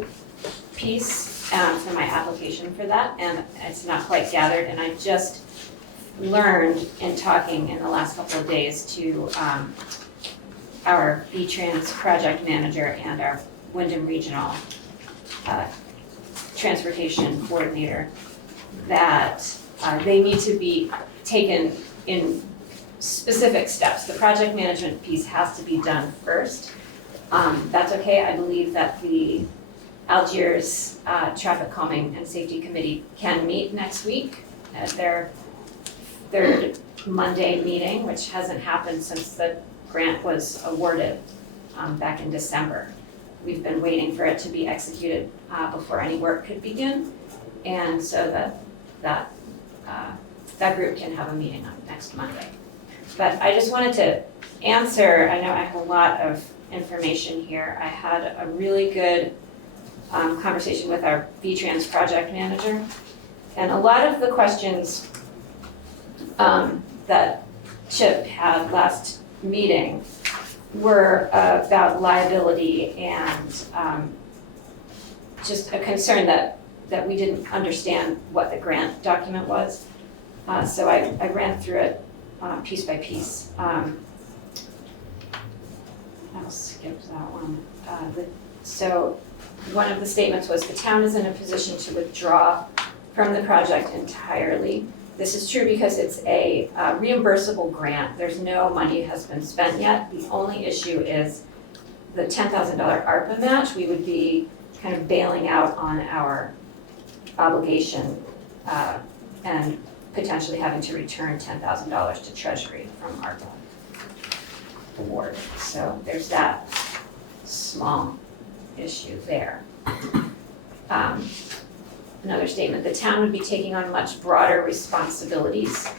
piece for my application for that, and it's not quite gathered, and I just learned in talking in the last couple of days to our VTrans project manager and our Wyndham Regional transportation coordinator that they need to be taken in specific steps. The project management piece has to be done first. That's okay. I believe that the Algiers Traffic Calming and Safety Committee can meet next week at their third Monday meeting, which hasn't happened since the grant was awarded back in December. We've been waiting for it to be executed before any work could begin, and so that group can have a meeting on next Monday. But I just wanted to answer, I know I have a lot of information here. I had a really good conversation with our VTrans project manager, and a lot of the questions that Chip had last meeting were about liability and just a concern that we didn't understand what the grant document was. So I ran through it piece by piece. I'll skip that one. So one of the statements was the town is in a position to withdraw from the project entirely. This is true because it's a reimbursable grant. There's no money has been spent yet. The only issue is the $10,000 ARPA match. We would be kind of bailing out on our obligation and potentially having to return $10,000 to Treasury from ARPA award. So there's that small issue there. Another statement, the town would be taking on much broader responsibilities.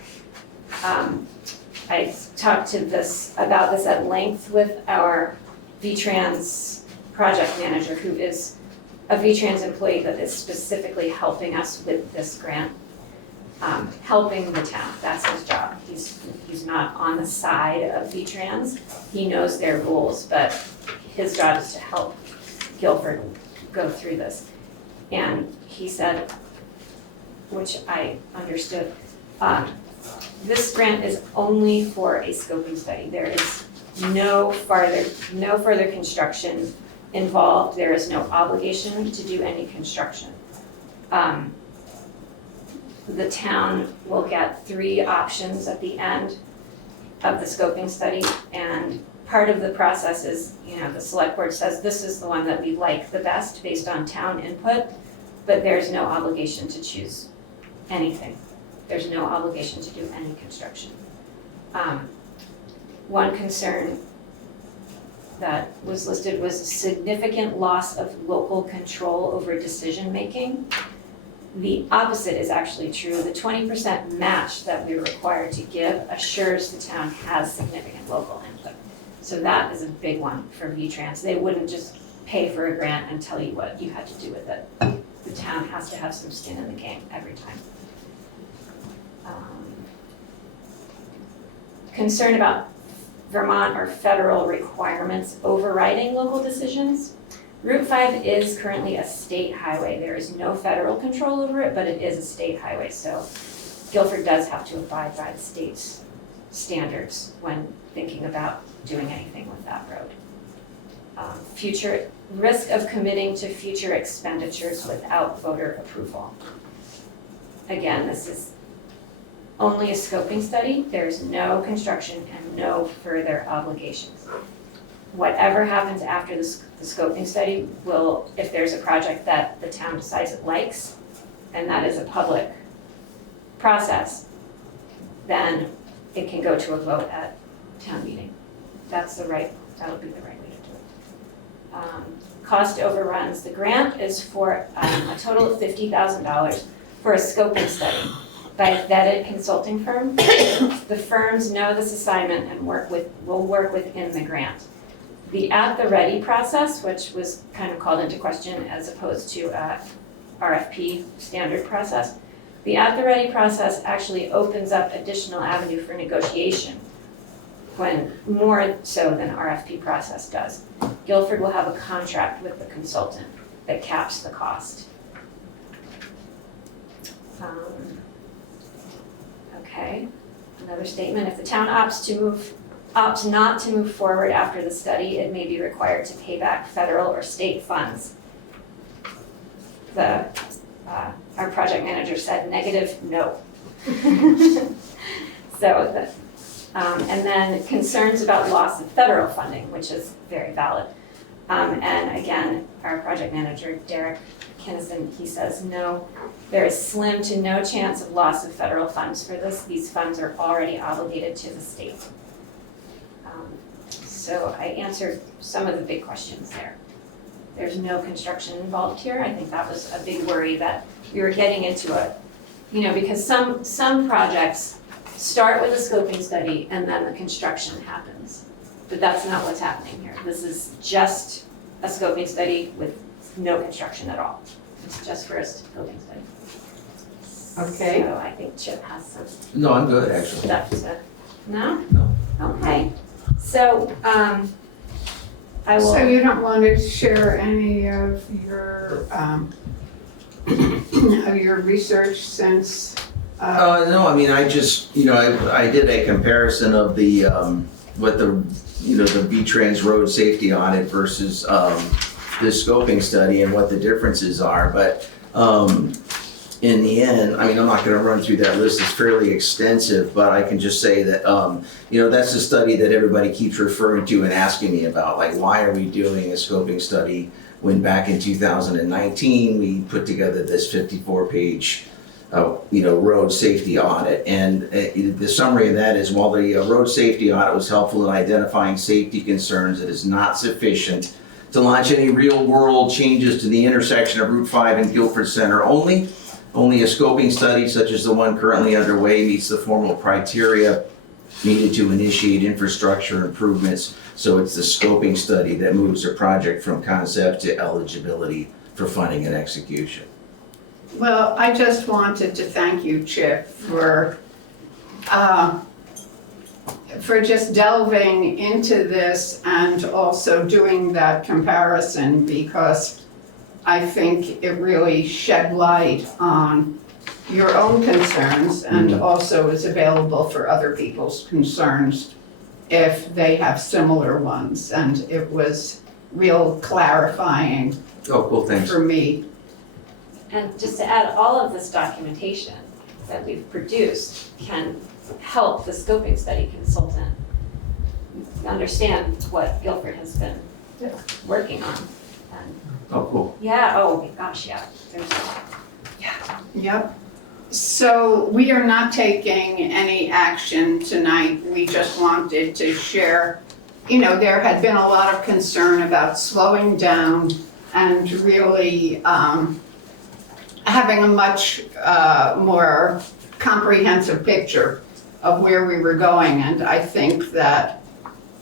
I talked about this at length with our VTrans project manager, who is a VTrans employee that is specifically helping us with this grant, helping the town. That's his job. He's not on the side of VTrans. He knows their rules, but his job is to help Guilford go through this. And he said, which I understood, this grant is only for a scoping study. There is no further construction involved. There is no obligation to do any construction. The town will get 3 options at the end of the scoping study, and part of the process is, the select board says this is the one that we like the best based on town input, but there's no obligation to choose anything. There's no obligation to do any construction. One concern that was listed was a significant loss of local control over decision-making. The opposite is actually true. The 20% match that we're required to give assures the town has significant local input. So that is a big one for VTrans. They wouldn't just pay for a grant and tell you what you had to do with it. The town has to have some skin in the game every time. Concern about Vermont or federal requirements overriding local decisions. Route 5 is currently a state highway. There is no federal control over it, but it is a state highway. So Guilford does have to abide by the state's standards when thinking about doing anything with that road. Future risk of committing to future expenditures without voter approval. Again, this is only a scoping study. There's no construction and no further obligations. Whatever happens after the scoping study will, if there's a project that the town decides it likes, and that is a public process, then it can go to a vote at town meeting. that'll be the right way to do it. Cost overruns, the grant is for a total of $50,000 for a scoping study by a vetted consulting firm. The firms know this assignment and will work within the grant. The at the ready process, which was kind of called into question as opposed to RFP standard process, the at the ready process actually opens up additional avenue for negotiation, when more so than RFP process does. Guilford will have a contract with the consultant that caps the cost. Okay, another statement, if the town opts not to move forward after the study, it may be required to pay back federal or state funds. Our project manager said negative no. And then concerns about loss of federal funding, which is very valid. And again, our project manager, Derek Kinnison, he says no, there is slim to no chance of loss of federal funds for this. These funds are already obligated to the state. So I answered some of the big questions there. There's no construction involved here. I think that was a big worry that we were getting into because some projects start with a scoping study and then the construction happens. But that's not what's happening here. This is just a scoping study with no construction at all. It's just for a scoping study. Okay. So I think Chip has some No, I'm good, actually. stuff to, no? No. Okay. So, I will. So you don't want to share any of your research since? No, I mean, I just, I did a comparison of the, what the VTrans road safety audit versus, the scoping study and what the differences are, but, in the end, I mean, I'm not gonna run through that list, it's fairly extensive, but I can just say that, that's the study that everybody keeps referring to and asking me about, like, why are we doing a scoping study when back in 2019, we put together this 54-page road safety audit. And the summary of that is, while the road safety audit was helpful in identifying safety concerns, it is not sufficient to launch any real-world changes to the intersection of Route 5 and Guilford Center only. Only a scoping study such as the one currently underway meets the formal criteria needed to initiate infrastructure improvements. So it's the scoping study that moves a project from concept to eligibility for funding and execution. Well, I just wanted to thank you, Chip, for just delving into this and also doing that comparison, because I think it really shed light on your own concerns and also is available for other people's concerns if they have similar ones. And it was real clarifying Oh, cool, thanks. for me. And just to add, all of this documentation that we've produced can help the scoping study consultant understand what Guilford has been working on. And Oh, cool. yeah, oh gosh, yeah. Yep. So we are not taking any action tonight. We just wanted to share, there had been a lot of concern about slowing down and really having a much more comprehensive picture of where we were going. And I think that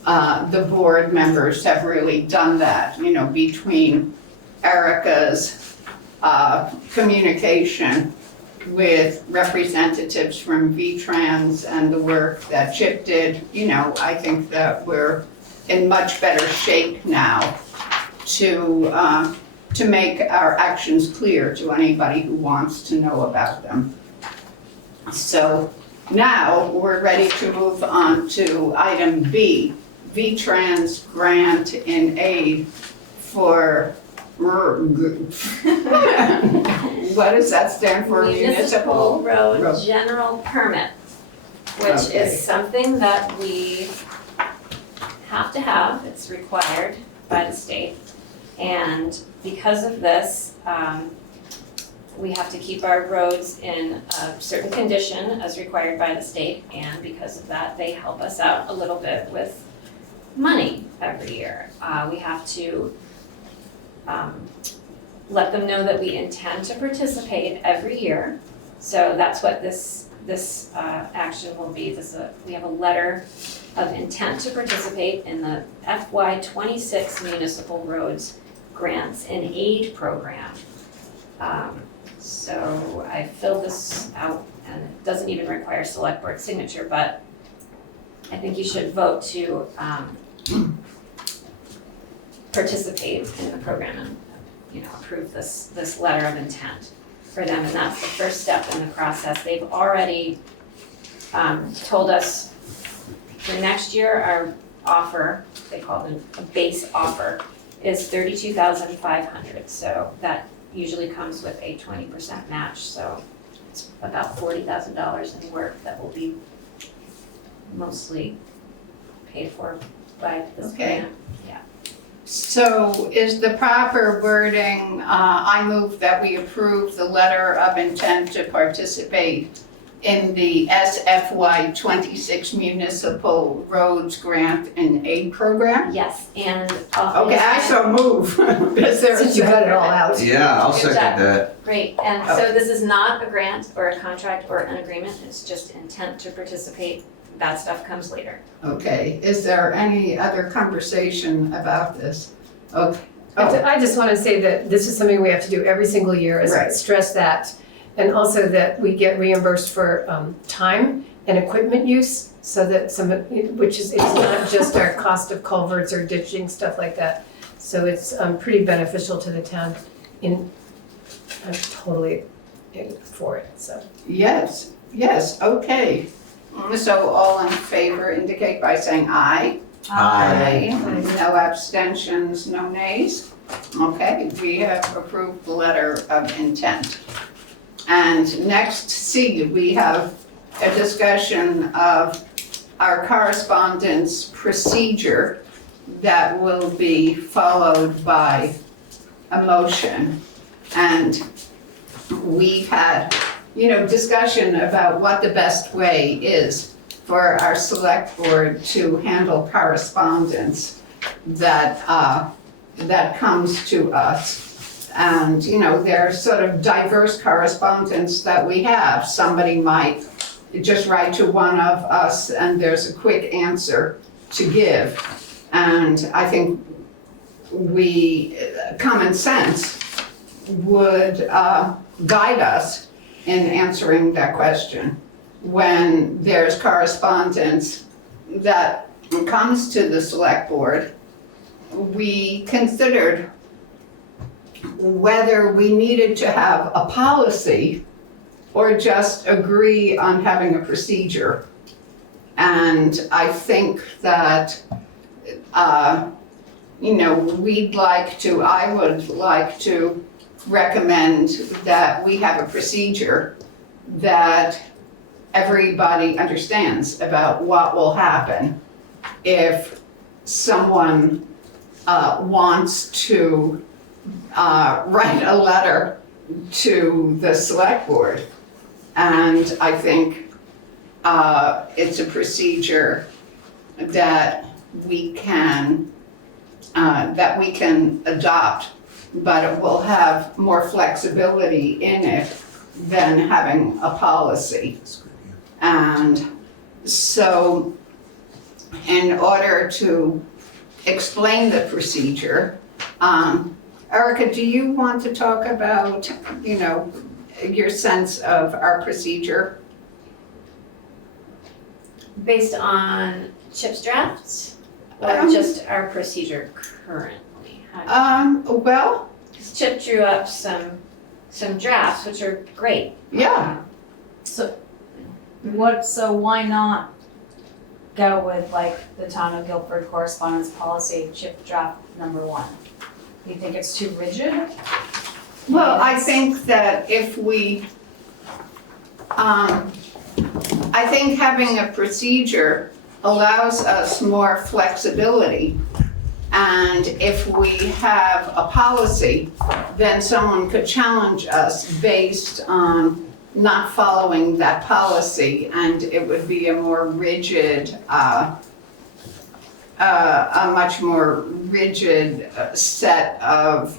the board members have really done that, between Erica's communication with representatives from VTrans and the work that Chip did. I think that we're in much better shape now to make our actions clear to anybody who wants to know about them. So now we're ready to move on to item B, VTrans grant in aid for what does that stand for? Municipal road general permit, which Okay. is something that we have to have, it's required by the state. And because of this, we have to keep our roads in a certain condition as required by the state. And because of that, they help us out a little bit with money every year. We have to let them know that we intend to participate every year. So that's what this action will be. We have a letter of intent to participate in the FY26 Municipal Roads Grants and Aid Program. So I filled this out, and it doesn't even require select board signature, but I think you should vote to participate in the program and, approve this letter of intent for them, and that's the first step in the process. They've already told us for next year, our offer, they call it a base offer, is $32,500. So that usually comes with a 20% match. So it's about $40,000 in work that will be mostly paid for by this Okay. grant. Yeah. So is the proper wording, I move that we approve the letter of intent to participate in the SFY 26 Municipal Roads Grant and Aid Program? Yes, and Okay, I so move. Is there a Since you got it all out. Yeah, I'll Good second job. that. Great, and so this is not a grant or a contract or an agreement, it's just intent to participate. That stuff comes later. Okay, is there any other conversation about this? Okay. I just want to say that this is something we have to do every single year, as I Right. stress that. And also that we get reimbursed for time and equipment use, so that it's not just our cost of culverts or ditching, stuff like that. So it's pretty beneficial to the town. I'm totally for it, so. Yes, okay. So all in favor indicate by saying aye. Aye. No abstentions, no nays. Okay, we have approved the letter of intent. And next C, we have a discussion of our correspondence procedure that will be followed by a motion. And we've had, discussion about what the best way is for our select board to handle correspondence that comes to us. And, there's sort of diverse correspondence that we have. Somebody might just write to one of us and there's a quick answer to give. And I think common sense would guide us in answering that question. When there's correspondence that comes to the select board, we considered whether we needed to have a policy or just agree on having a procedure. And I think that, I would like to recommend that we have a procedure that everybody understands about what will happen if someone wants to write a letter to the select board. And I think it's a procedure that we can adopt, but it will have more flexibility in it than having a policy. And so in order to explain the procedure, Erica, do you want to talk about, your sense of our procedure? Based on Chip's drafts or just our procedure currently? Well, 'Cause Chip drew up some drafts, which are great. yeah, So why not go with like the town of Guilford correspondence policy, chip draft number 1? You think it's too rigid? well, I think that if we, I think having a procedure allows us more flexibility. And if we have a policy, then someone could challenge us based on not following that policy, and it would be a more rigid a much more rigid set of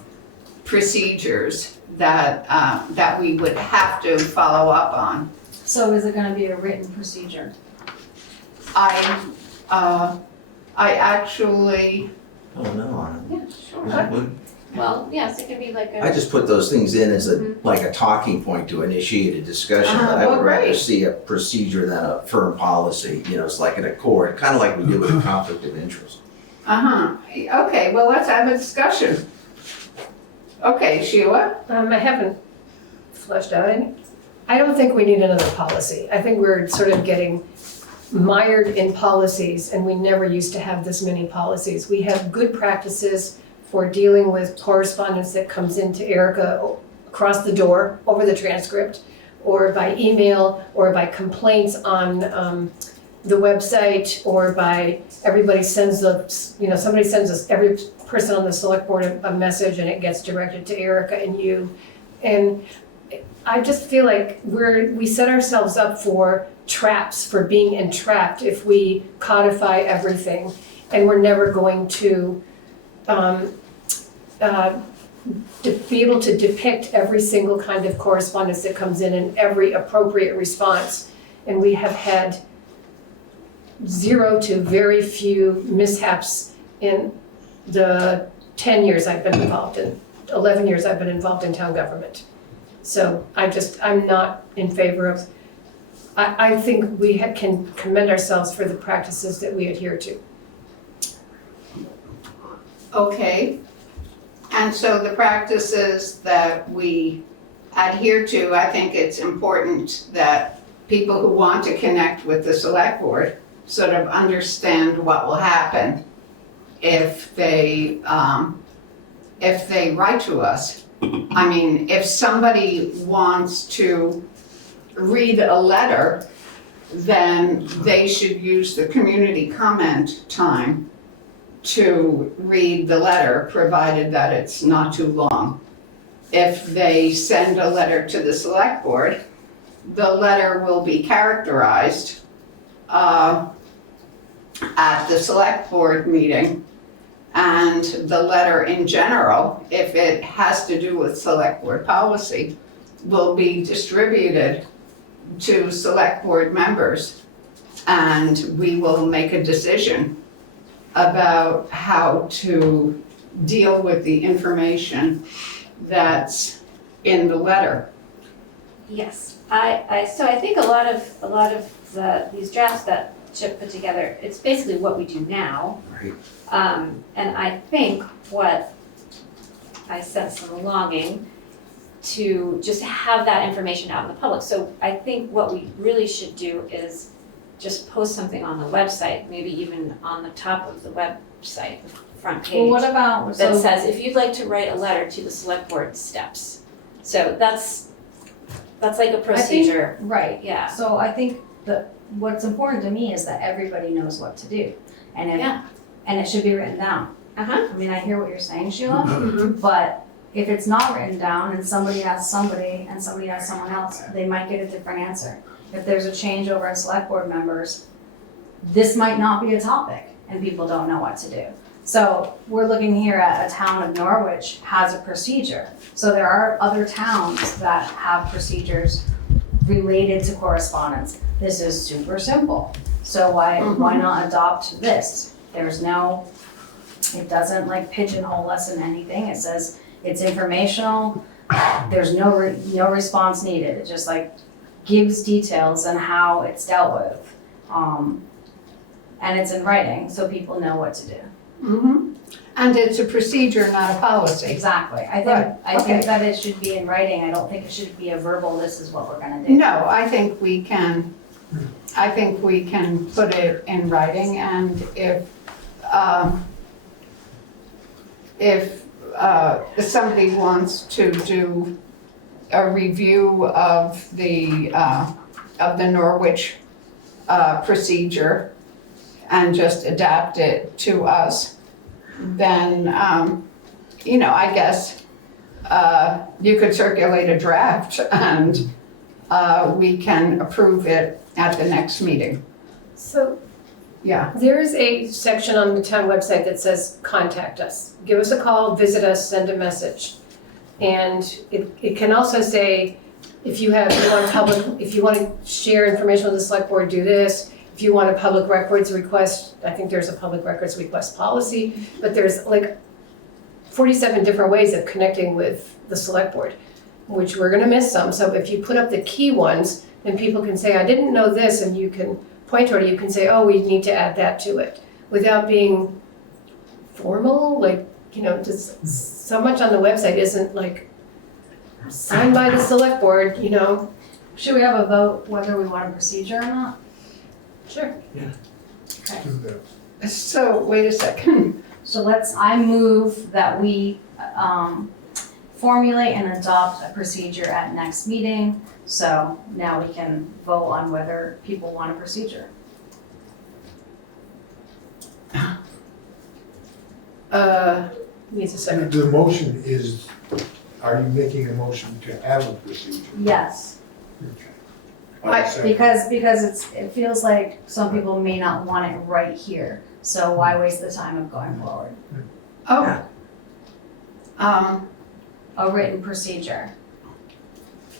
procedures that we would have to follow up on. So is it gonna be a written procedure? I actually, Oh, no, Yeah, sure. I Well, yes, it can be like a. I just put those things in as like a talking point to initiate a discussion, but I well, would rather great. see a procedure than a firm policy, you know, it's like an accord, kind of like we do with a conflict of interest. okay, well, let's have a discussion. Okay, Sheila? I haven't fleshed out any. I don't think we need another policy. I think we're sort of getting mired in policies, and we never used to have this many policies. We have good practices for dealing with correspondence that comes into Erica across the door, over the transcript, or by email, or by complaints on the website, or by everybody sends somebody sends us, every person on the select board a message, and it gets directed to Erica and you. And I just feel like we set ourselves up for traps, for being entrapped if we codify everything, and we're never going to be able to depict every single kind of correspondence that comes in and every appropriate response. And we have had 0 to very few mishaps in the 10 years I've been involved in, 11 years I've been involved in town government. So I'm not in favor of, I think we can commend ourselves for the practices that we adhere to. Okay. And so the practices that we adhere to, I think it's important that people who want to connect with the select board sort of understand what will happen if they write to us. I mean, if somebody wants to read a letter, then they should use the community comment time to read the letter, provided that it's not too long. If they send a letter to the select board, the letter will be characterized at the select board meeting, and the letter in general, if it has to do with select board policy, will be distributed to select board members, and we will make a decision about how to deal with the information that's in the letter. Yes, so I think a lot of these drafts that Chip put together, it's basically what we do now. Right. And I think what I sense some longing to just have that information out in the public. So I think what we really should do is just post something on the website, maybe even on the top of the website, the front Well, page, what about, that says, if you'd like to write a letter to the select board, steps. So that's like a procedure. right, Yeah. so I think that what's important to me is that everybody knows what to do. And Yeah. and it should be written down. Uh-huh. I mean, I hear what you're saying, Sheila, but if it's not written down and somebody asks somebody and somebody asks someone else, they might get a different answer. If there's a changeover in select board members, this might not be a topic and people don't know what to do. So we're looking here at a town of Norwich has a procedure. So there are other towns that have procedures related to correspondence. This is super simple. So why not adopt this? It doesn't like pigeonhole us in anything. It says it's informational. There's no response needed. It just like gives details on how it's dealt with. And it's in writing, so people know what to do. Mm-hmm. And it's a procedure, not a policy. Exactly. I think that it should be in writing. I don't think it should be a verbal, this is what we're gonna do. No, I think we can put it in writing, and if somebody wants to do a review of the Norwich procedure and just adapt it to us, then, I guess you could circulate a draft and we can approve it at the next meeting. So Yeah, There is a section on the town website that says, contact us. Give us a call, visit us, send a message. And it can also say, if you want to share information with the select board, do this. If you want a public records request, I think there's a public records request policy, but there's like 47 different ways of connecting with the select board, which we're gonna miss some. So if you put up the key ones, then people can say, I didn't know this, and you can point toward it, you can say, oh, we need to add that to it, without being formal, like, just so much on the website isn't like signed by the select board, Should we have a vote whether we want a procedure or not? Sure. so wait a second. So I move that we formulate and adopt a procedure at next meeting. So now we can vote on whether people want a procedure. Needs a second. The motion is, are you making a motion to have a procedure? Yes, Okay. because it feels like some people may not want it right here. So why waste the time of going forward? Oh. A written procedure.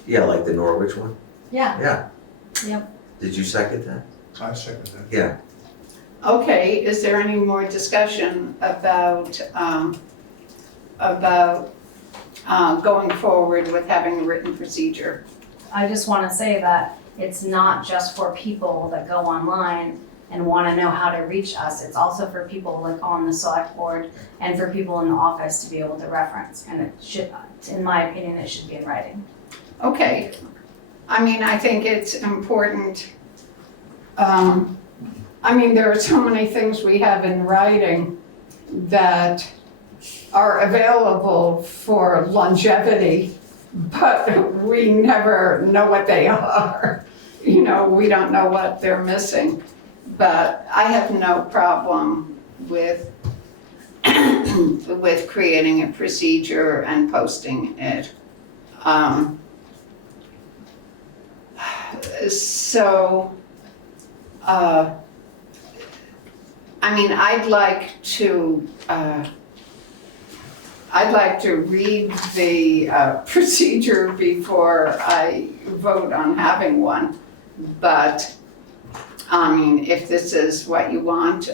Yeah, like the Norwich one? Yeah. Yeah. Yep. Did you second that? I second that. Yeah. Okay, is there any more discussion about going forward with having a written procedure? I just want to say that it's not just for people that go online and want to know how to reach us. It's also for people like on the select board and for people in the office to be able to reference. And it should, in my opinion, it should be in writing. Okay, I think it's important. There are so many things we have in writing that are available for longevity, but we never know what they are. We don't know what they're missing. But I have no problem with creating a procedure and posting it. I'd like to read the procedure before I vote on having one. But, if this is what you want,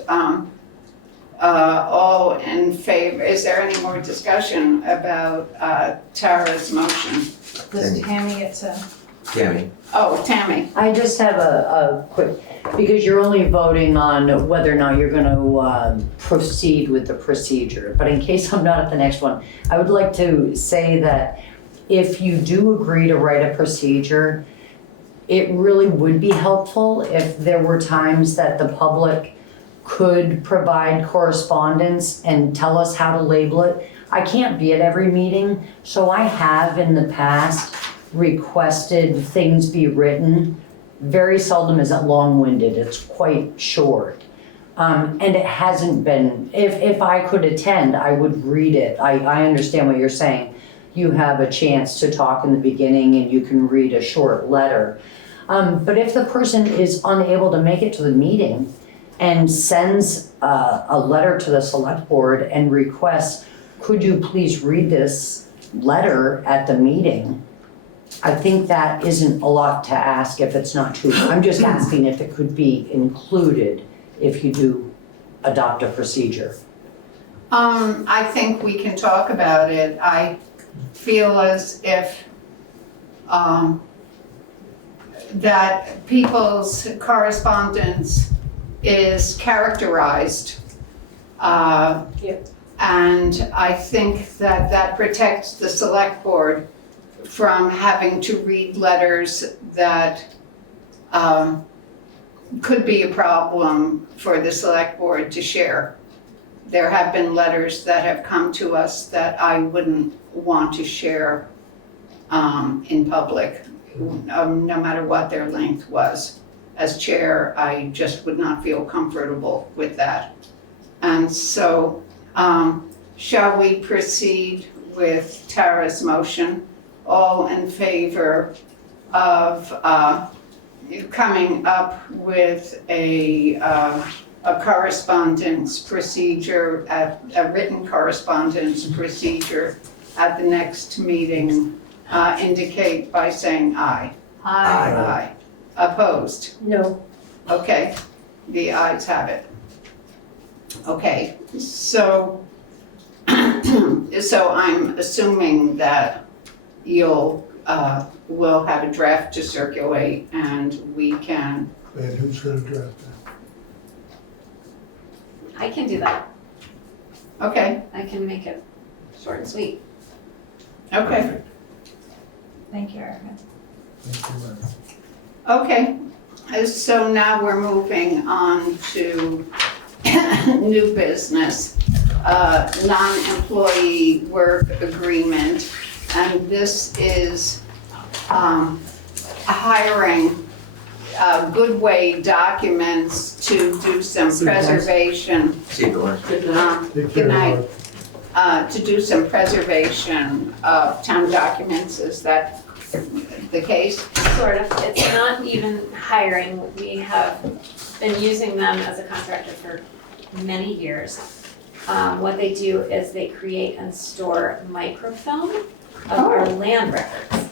all in favor, is there any more discussion about Tara's motion? Does Tammy get to? Tammy? Oh, Tammy. I just have a quick, because you're only voting on whether or not you're gonna proceed with the procedure. But in case I'm not at the next one, I would like to say that if you do agree to write a procedure, it really would be helpful if there were times that the public could provide correspondence and tell us how to label it. I can't be at every meeting, so I have in the past requested things be written. Very seldom is it long-winded, it's quite short. And it hasn't been, if I could attend, I would read it. I understand what you're saying. You have a chance to talk in the beginning and you can read a short letter. But if the person is unable to make it to the meeting and sends a letter to the select board and requests, could you please read this letter at the meeting? I think that isn't a lot to ask if it's not true. I'm just asking if it could be included if you do adopt a procedure. I think we can talk about it. I feel as if that people's correspondence is characterized. And I think that protects the select board from having to read letters that could be a problem for the select board to share. There have been letters that have come to us that I wouldn't want to share in public, no matter what their length was. As chair, I just would not feel comfortable with that. And so, shall we proceed with Tara's motion? All in favor of coming up with a a correspondence procedure, a written correspondence procedure at the next meeting, indicate by saying aye. Aye. Opposed? No. Okay, the ayes have it. Okay, so, so I'm assuming that you'll, will have a draft to circulate and we can, And who's gonna draft that? I can do that. okay, I can make it short and sweet. okay, Thank you, Erica. Thank you, Lynn. okay. So now we're moving on to new business, non-employee work agreement. And this is hiring Good Way Documents to do some preservation. See you, Lynn. Take care, Good night. Mark. To do some preservation of town documents. Is that the case? Sort of. It's not even hiring. We have been using them as a contractor for many years. What they do is they create and store microfilm of our land records.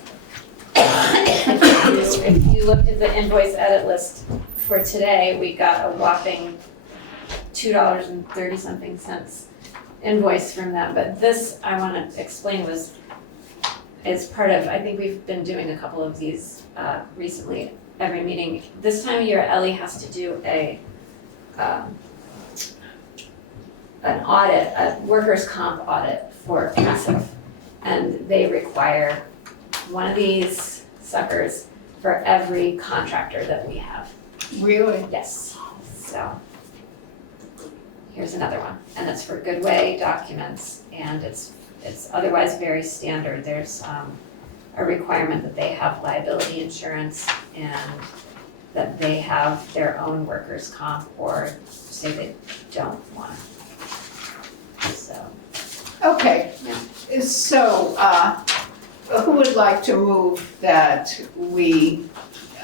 If you looked at the invoice edit list for today, we got a whopping $2.30-something invoice from them. But this, I want to explain, is part of, I think we've been doing a couple of these recently, every meeting. This time of year, Ellie has to do an audit, a workers' comp audit for passive. And they require one of these suckers for every contractor that we have. Really? Yes, so here's another one, and it's for Good Way Documents, and it's otherwise very standard. There's a requirement that they have liability insurance and that they have their own workers' comp, or say they don't want it. So. Okay, Yeah. so who would like to move that we,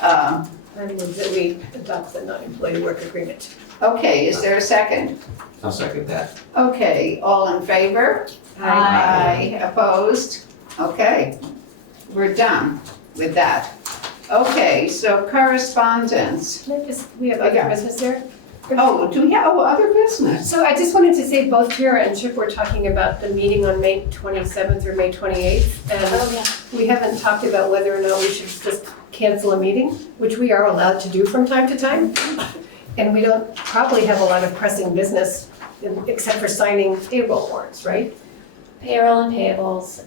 I move that we adopt the non-employee work agreement. okay, is there a second? I'll second that. Okay, all in favor? Aye. Opposed? Okay, we're done with that. Okay, so correspondence. Can I just, we have other business there? Oh, do we have other business? So I just wanted to say both Tara and Chip were talking about the meeting on May 27th or May 28th. And we haven't talked about whether or not we should just cancel a meeting, which we are allowed to do from time to time. And we don't probably have a lot of pressing business except for signing payroll warrants, right? Payroll and payables,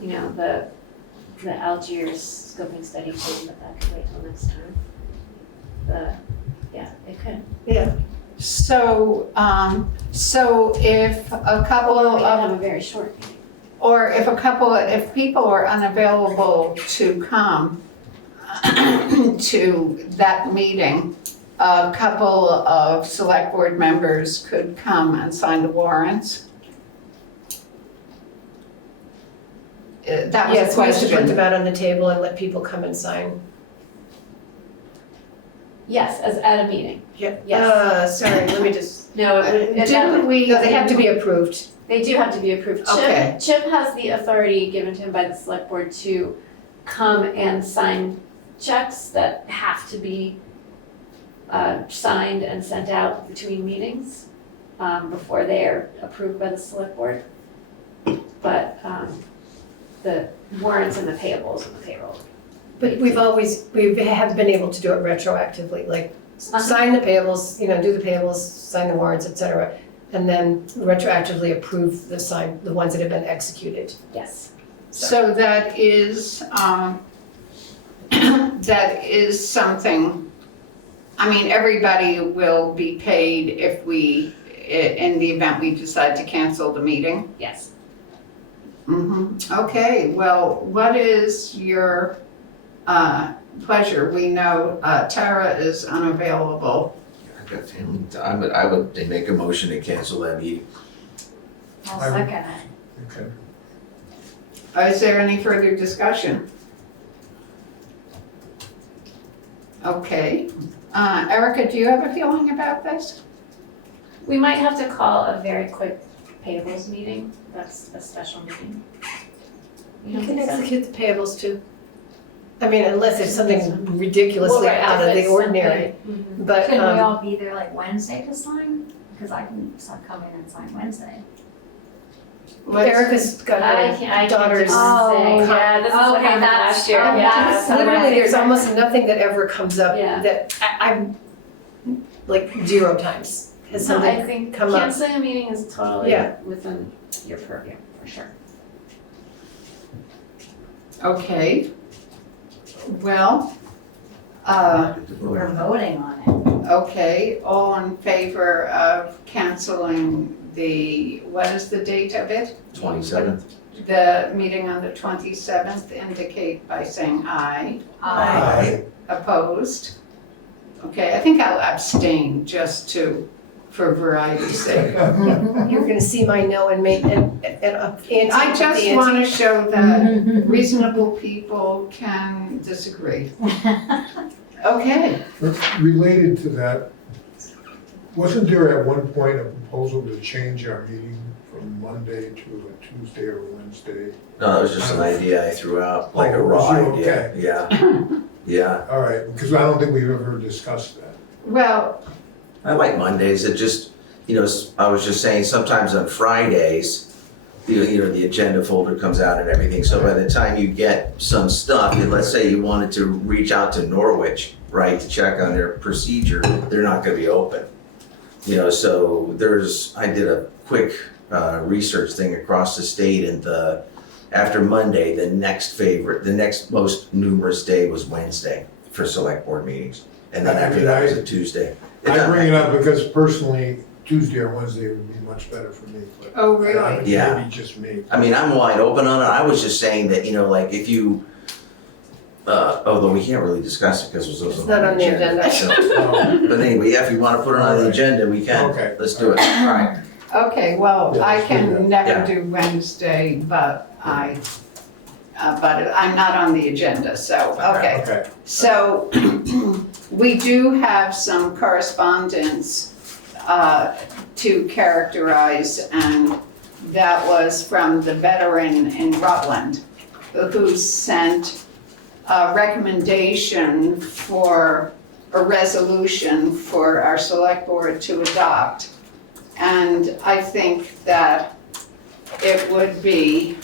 you know, the Algiers scoping study thing, but that could wait till next time. Yeah, it could. Yeah. So, so if a couple Well, we of, have a very short meeting. or if people are unavailable to come to that meeting, a couple of select board members could come and sign the warrants. That was a Yes, we used to put them question. out on the table and let people come and sign. Yes, as at a meeting. Yes. Sorry, let me just, No, Didn't we? no, they have to be approved. they do have to be approved. Okay. Chip has the authority given to him by the select board to come and sign checks that have to be signed and sent out between meetings before they are approved by the select board. But the warrants and the payables and the payroll. But we have been able to do it retroactively, like sign the payables, do the payables, sign the warrants, et cetera, and then retroactively approve the ones that have been executed. Yes. So that is, that is something, I mean, everybody will be paid if we, in the event we decide to cancel the meeting? Yes. Okay, well, what is your pleasure? We know Tara is unavailable. I've got family. I would make a motion to cancel that meeting. I'll I would- second it. Okay. Is there any further discussion? Okay, Erica, do you have a feeling about this? We might have to call a very quick payables meeting. That's a special meeting. You You don't can think so? execute the payables too. I mean, unless it's something ridiculously Well, right, out of if the it's ordinary, something- but, Can we all be there like Wednesday to sign? Because I can come in and sign Wednesday. Erica's got I her can't do daughter's. Wednesday. Yeah, this is what Okay, happened that's- last year. oh, Yeah. that's- so Literally, that's- there's almost nothing that ever comes up Yeah. that I'm, like, 0 times has No, I something think come up. canceling a meeting is totally Yeah. within your purview, for sure. Okay. Well, We're voting on it. okay, all in favor of canceling what is the date of it? 27th. The meeting on the 27th, indicate by saying aye. Aye. Opposed? Okay, I think I'll abstain just for variety's sake. You're gonna see my no and make, and ante. I just the want to ante. show that reasonable people can disagree. Okay, Related to that, wasn't there at one point a proposal to change our meeting from Monday to a Tuesday or Wednesday? No, that was just an idea I threw out, like a Oh, raw was you idea. okay? Yeah, yeah. All right, because I don't think we've ever discussed that. well, I like Mondays. It just, I was just saying, sometimes on Fridays, the agenda folder comes out and everything. So by the time you get some stuff, and let's say you wanted to reach out to Norwich, right, to check on their procedure, they're not gonna be open. So I did a quick research thing across the state, and after Monday, the next most numerous day was Wednesday for select board meetings. And then after that was a Tuesday. I bring it up because personally, Tuesday or Wednesday would be much better for me, but. oh, really? Yeah. Maybe just me. I mean, I'm wide open on it. I was just saying that, like if you, although we can't really discuss it because It's not on the agenda. Oh, But anyway, yeah, if you want to put it on the agenda, we can. Okay. Let's do it. All right. Okay, well, Yeah, I let's do that. can never Yeah. do Wednesday, but I'm not on the agenda, so, okay. Okay. So we do have some correspondence to characterize, and that was from the veteran in Rutland who sent a recommendation for a resolution for our select board to adopt. And I think that it would be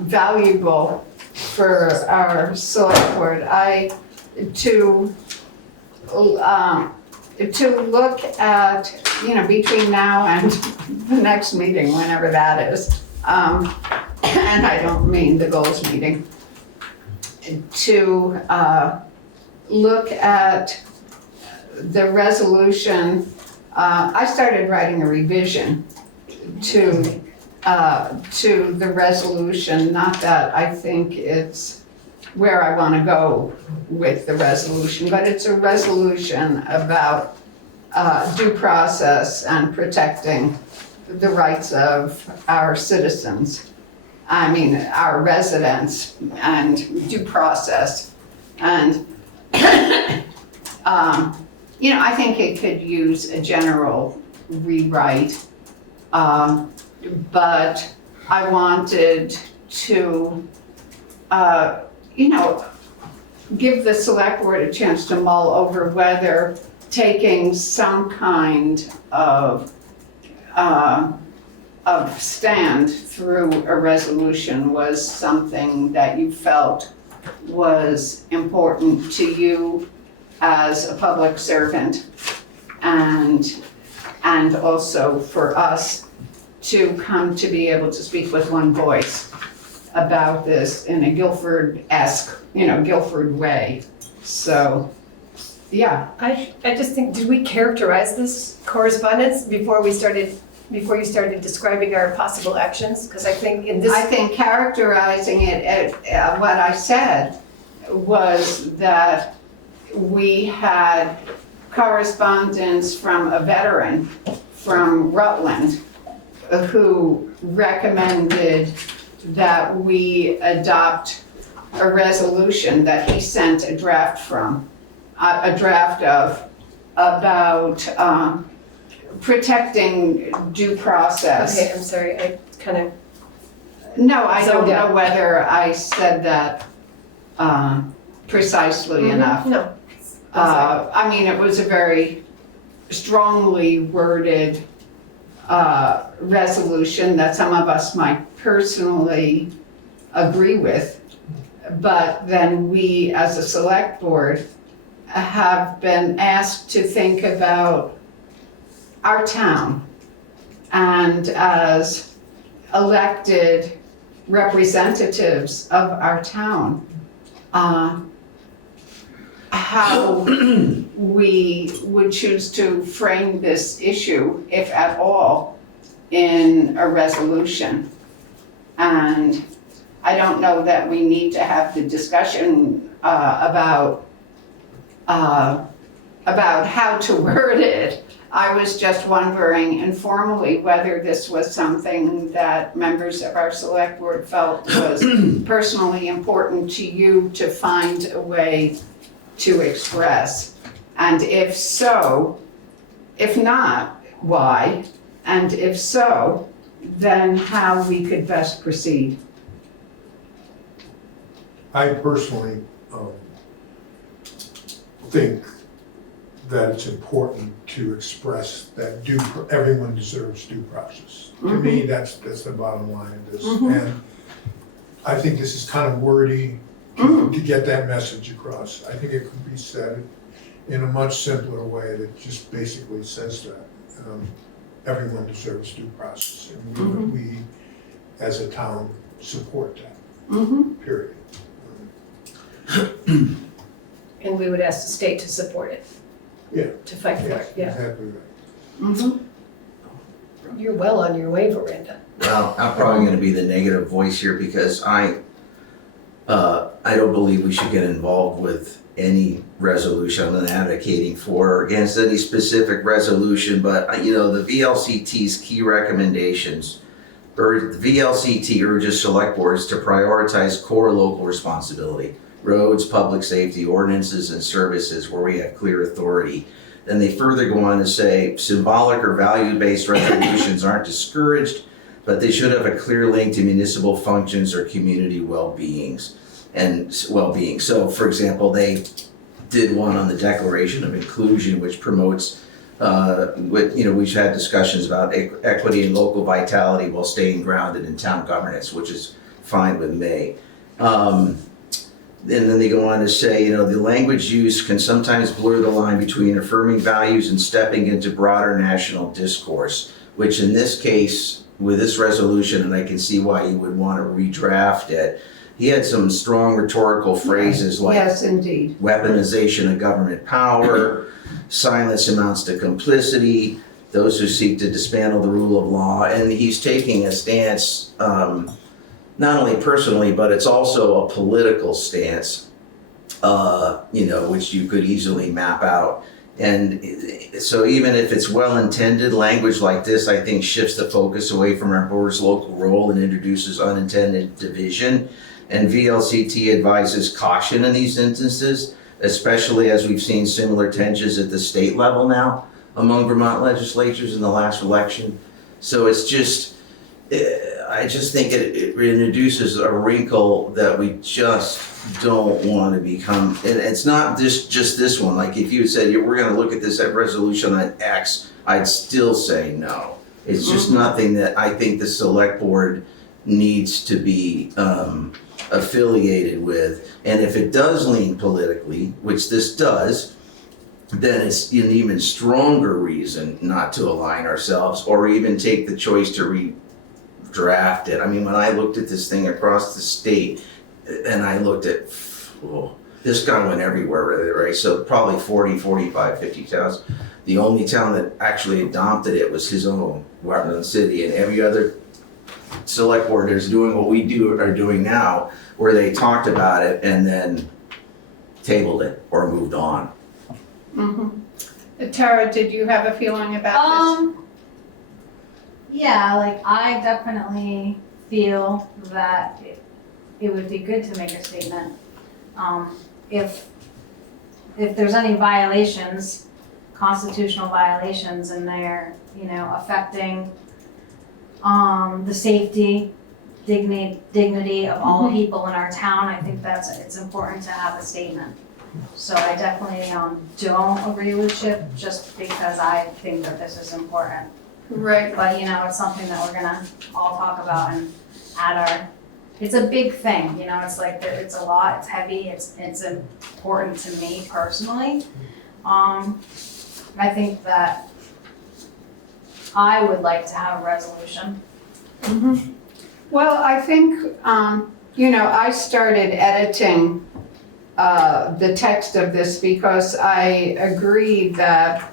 valuable for our select board to look at, between now and the next meeting, whenever that is, and I don't mean the goals meeting, to look at the resolution. I started writing a revision to the resolution, not that I think it's where I want to go with the resolution, but it's a resolution about due process and protecting the rights of our citizens. I mean, our residents, and due process. And, I think it could use a general rewrite. But I wanted to, give the select board a chance to mull over whether taking some kind of stand through a resolution was something that you felt was important to you as a public servant, and also for us to come to be able to speak with one voice about this in a Guilford-esque, Guilford way. So, yeah. I just think, did we characterize this correspondence before you started describing our possible actions? Because I think in this. I think characterizing it, what I said was that we had correspondence from a veteran from Rutland who recommended that we adopt a resolution that he sent a draft from. a draft of about protecting due process. Okay, I'm sorry, I kind of, No, I don't Zoned out. know whether I said that precisely enough. no. I mean, it was a very strongly worded resolution that some of us might personally agree with. But then we, as a select board, have been asked to think about our town. And as elected representatives of our town, how we would choose to frame this issue, if at all, in a resolution. And I don't know that we need to have the discussion about how to word it. I was just wondering informally whether this was something that members of our select board felt was personally important to you to find a way to express. And if so, if not, why? And if so, then how we could best proceed. I personally think that it's important to express that everyone deserves due process. To me, that's the bottom line of this. And I think this is kind of wordy to get that message across. I think it could be said in a much simpler way that just basically says that everyone deserves due process. And we as a town, support that, period. And we would ask the state to support it. Yeah. To fight for it, yeah. Exactly right. You're well on your way, Miranda. Well, I'm probably gonna be the negative voice here because I don't believe we should get involved with any resolution. I'm not advocating for or against any specific resolution, but the VLCT's key recommendations, the VLCT urges select boards to prioritize core local responsibility, roads, public safety, ordinances, and services where we have clear authority. Then they further go on to say symbolic or value-based resolutions aren't discouraged, but they should have a clear link to municipal functions or community well-being. So, for example, they did one on the Declaration of Inclusion, which promotes, we've had discussions about equity and local vitality while staying grounded in town governance, which is fine with me. And then they go on to say, the language used can sometimes blur the line between affirming values and stepping into broader national discourse, which in this case, with this resolution, and I can see why you would want to redraft it, he had some strong rhetorical phrases like Yes, indeed. weaponization of government power, silence amounts to complicity, those who seek to dismantle the rule of law, and he's taking a stance, not only personally, but it's also a political stance, which you could easily map out. And so even if it's well-intended, language like this, I think, shifts the focus away from our board's local role and introduces unintended division. And VLCT advises caution in these instances, especially as we've seen similar tensions at the state level now among Vermont legislatures in the last election. So it's just, I just think it introduces a wrinkle that we just don't want to become, and it's not just this one. Like if you said, we're going to look at this resolution on X, I'd still say no. It's just nothing that I think the select board needs to be affiliated with. And if it does lean politically, which this does, then it's an even stronger reason not to align ourselves or even take the choice to redraft it. I mean, when I looked at this thing across the state and I looked at, this guy went everywhere with it, right? So probably 40, 45, 50,000. The only town that actually adopted it was his own, Washington City, and every other select board is doing what we are doing now, where they talked about it and then tabled it or moved on. Tara, did you have a feeling about Yeah, I definitely feel that it would be good to make a statement. If if there's any violations, constitutional violations, and they're, affecting, the safety, dignity of all people in our town, I think it's important to have a statement. So I definitely, don't agree with Chip, just because I think that this is important. Right. But, it's something that we're gonna all talk about and add it's a big thing, it's like, it's a lot, it's heavy, it's important to me personally. I think that I would like to have a resolution. Well, I think, I started editing the text of this because I agreed that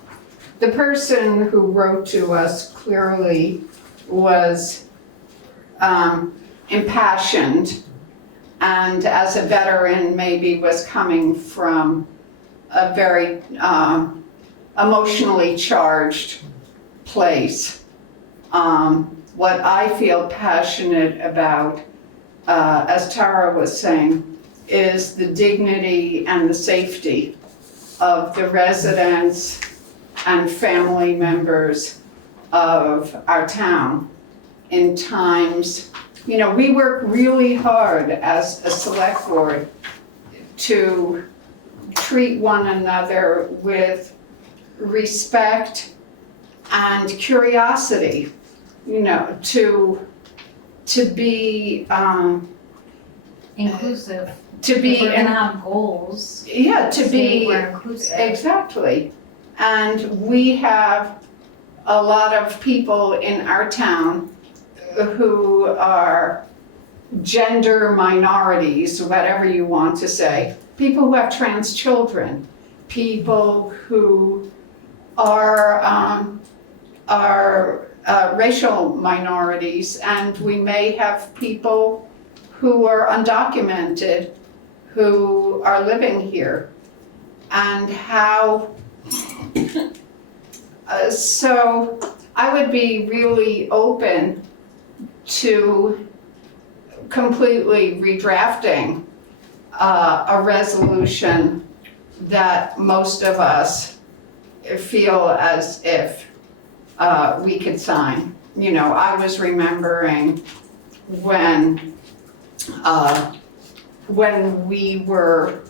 the person who wrote to us clearly was impassioned, and as a veteran maybe was coming from a very emotionally charged place. What I feel passionate about, as Tara was saying, is the dignity and the safety of the residents and family members of our town in times. We work really hard as a select board to treat one another with respect and curiosity, to be Inclusive. to be If we're gonna have goals. yeah, to be We're inclusive. exactly. And we have a lot of people in our town who are gender minorities, whatever you want to say, people who have trans children, people who are racial minorities, and we may have people who are undocumented who are living here. And how, so I would be really open to completely redrafting a resolution that most of us feel as if we could sign. I was remembering when we were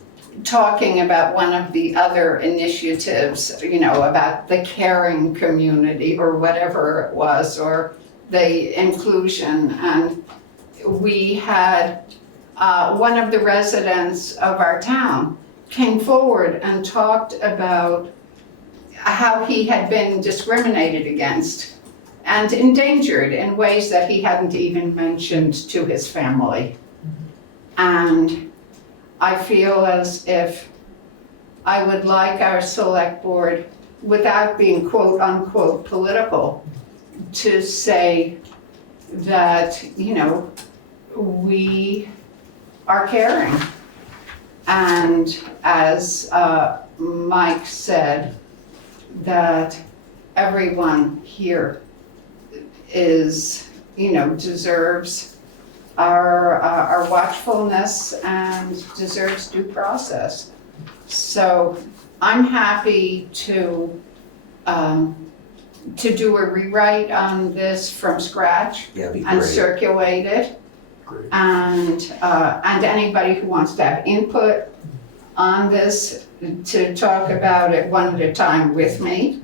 talking about one of the other initiatives, about the caring community or whatever it was, or the inclusion, and we had one of the residents of our town came forward and talked about how he had been discriminated against and endangered in ways that he hadn't even mentioned to his family. And I feel as if I would like our select board, without being quote unquote political, to say that, we are caring. And as Mike said, that everyone here is, deserves our watchfulness and deserves due process. So I'm happy to do a rewrite on this from scratch Yeah, it'd be and great. circulate it. Great. And anybody who wants to have input on this, to talk about it one at a time with me.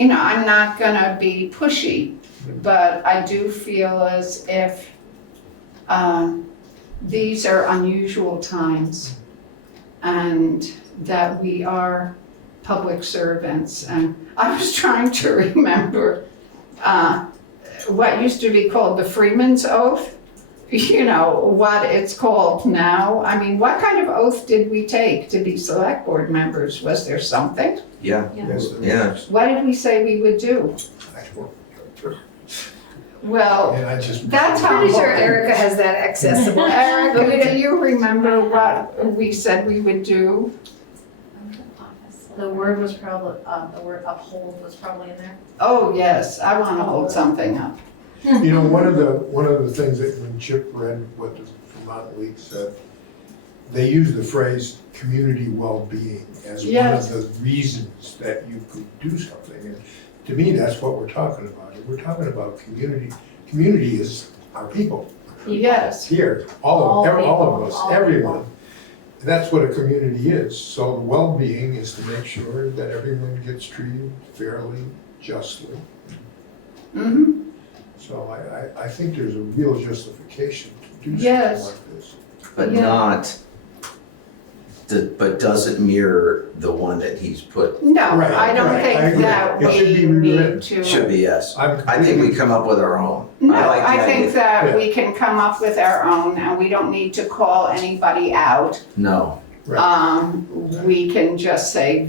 I'm not gonna be pushy, but I do feel as if these are unusual times and that we are public servants. And I was trying to remember what used to be called the Freeman's Oath, what it's called now. I mean, what kind of oath did we take to be select board members? Was there something? Yeah, Yes, yeah. What did we say we would do? Well, And I just. that's how. Pretty sure Erica has that accessible. Erica, do you remember what we said we would do? The word was probably, the word uphold was probably in there. Oh, yes, I want to hold something up. One of the things that when Chip read what the Vermont League said, they use the phrase community well-being as one Yes. of the reasons that you could do something. And to me, that's what we're talking about. We're talking about community. Community is our people Yes, here, All all of people, us, all everyone. That's what a community is. So the well-being is to make sure that everyone gets treated fairly, justly. mm-hmm, So I think there's a real justification to do Yes. something like this. But Yeah. not, but doesn't mirror the one that he's put. no, Right, I don't right, I think agree. that It should we be rewritten. need to. Should be, yes. I'm I think we come up with our own. No, like the I think idea. that Yeah. we can come up with our own and we don't need to call anybody out. No, We can just say,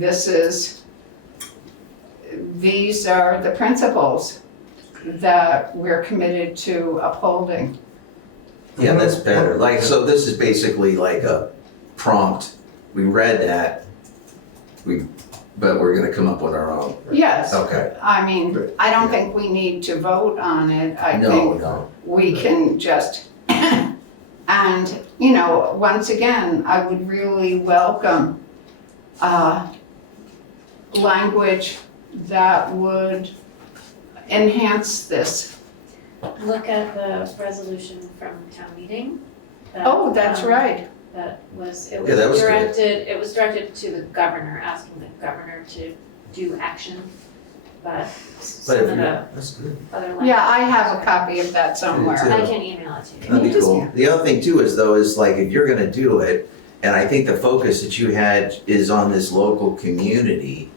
these are the principles that we're committed to upholding. yeah, that's better. Like, so this is basically like a prompt. We read that, but we're gonna come up with our own. Yes, Okay. I mean, I don't think we need to vote on it. I No, think no. we can just, and, once again, I would really welcome language that would enhance this. Look at the resolution from town meeting. that, Oh, that's right. That was, Yeah, that was good. it was directed to the governor, asking the governor to do action. But But some if of you, the that's good. other language. Yeah, I have a copy of that somewhere. Me too. I can email it to you. That'd be cool. The other thing too is though, is like if you're gonna do it, and I think the focus that you had is on this local community,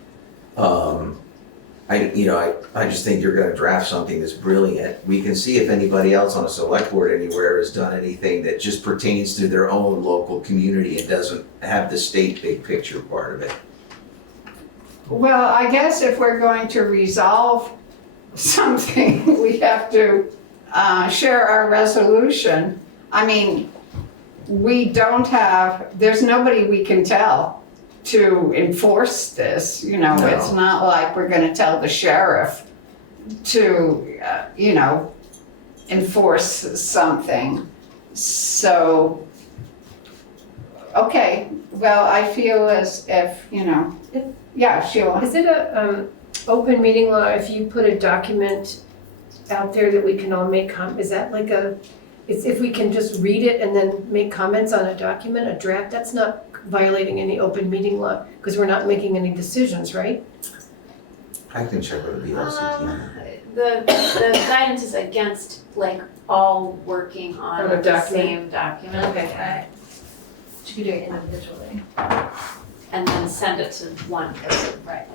I just think you're gonna draft something that's brilliant. We can see if anybody else on a select board anywhere has done anything that just pertains to their own local community and doesn't have the state big picture part of it. Well, I guess if we're going to resolve something, we have to share our resolution. I mean, there's nobody we can tell to enforce this, it's not like we're gonna tell the sheriff to, enforce something. So, okay, well, I feel as if, yeah, Sheila. Is it a open meeting law if you put a document out there that we can all make is that like if we can just read it and then make comments on a document, a draft, that's not violating any open meeting law, because we're not making any decisions, right? I can check with the VLCT. The guidance is against all working on On a the document? same document. Okay. You could do it individually. And then send it to one person. Right.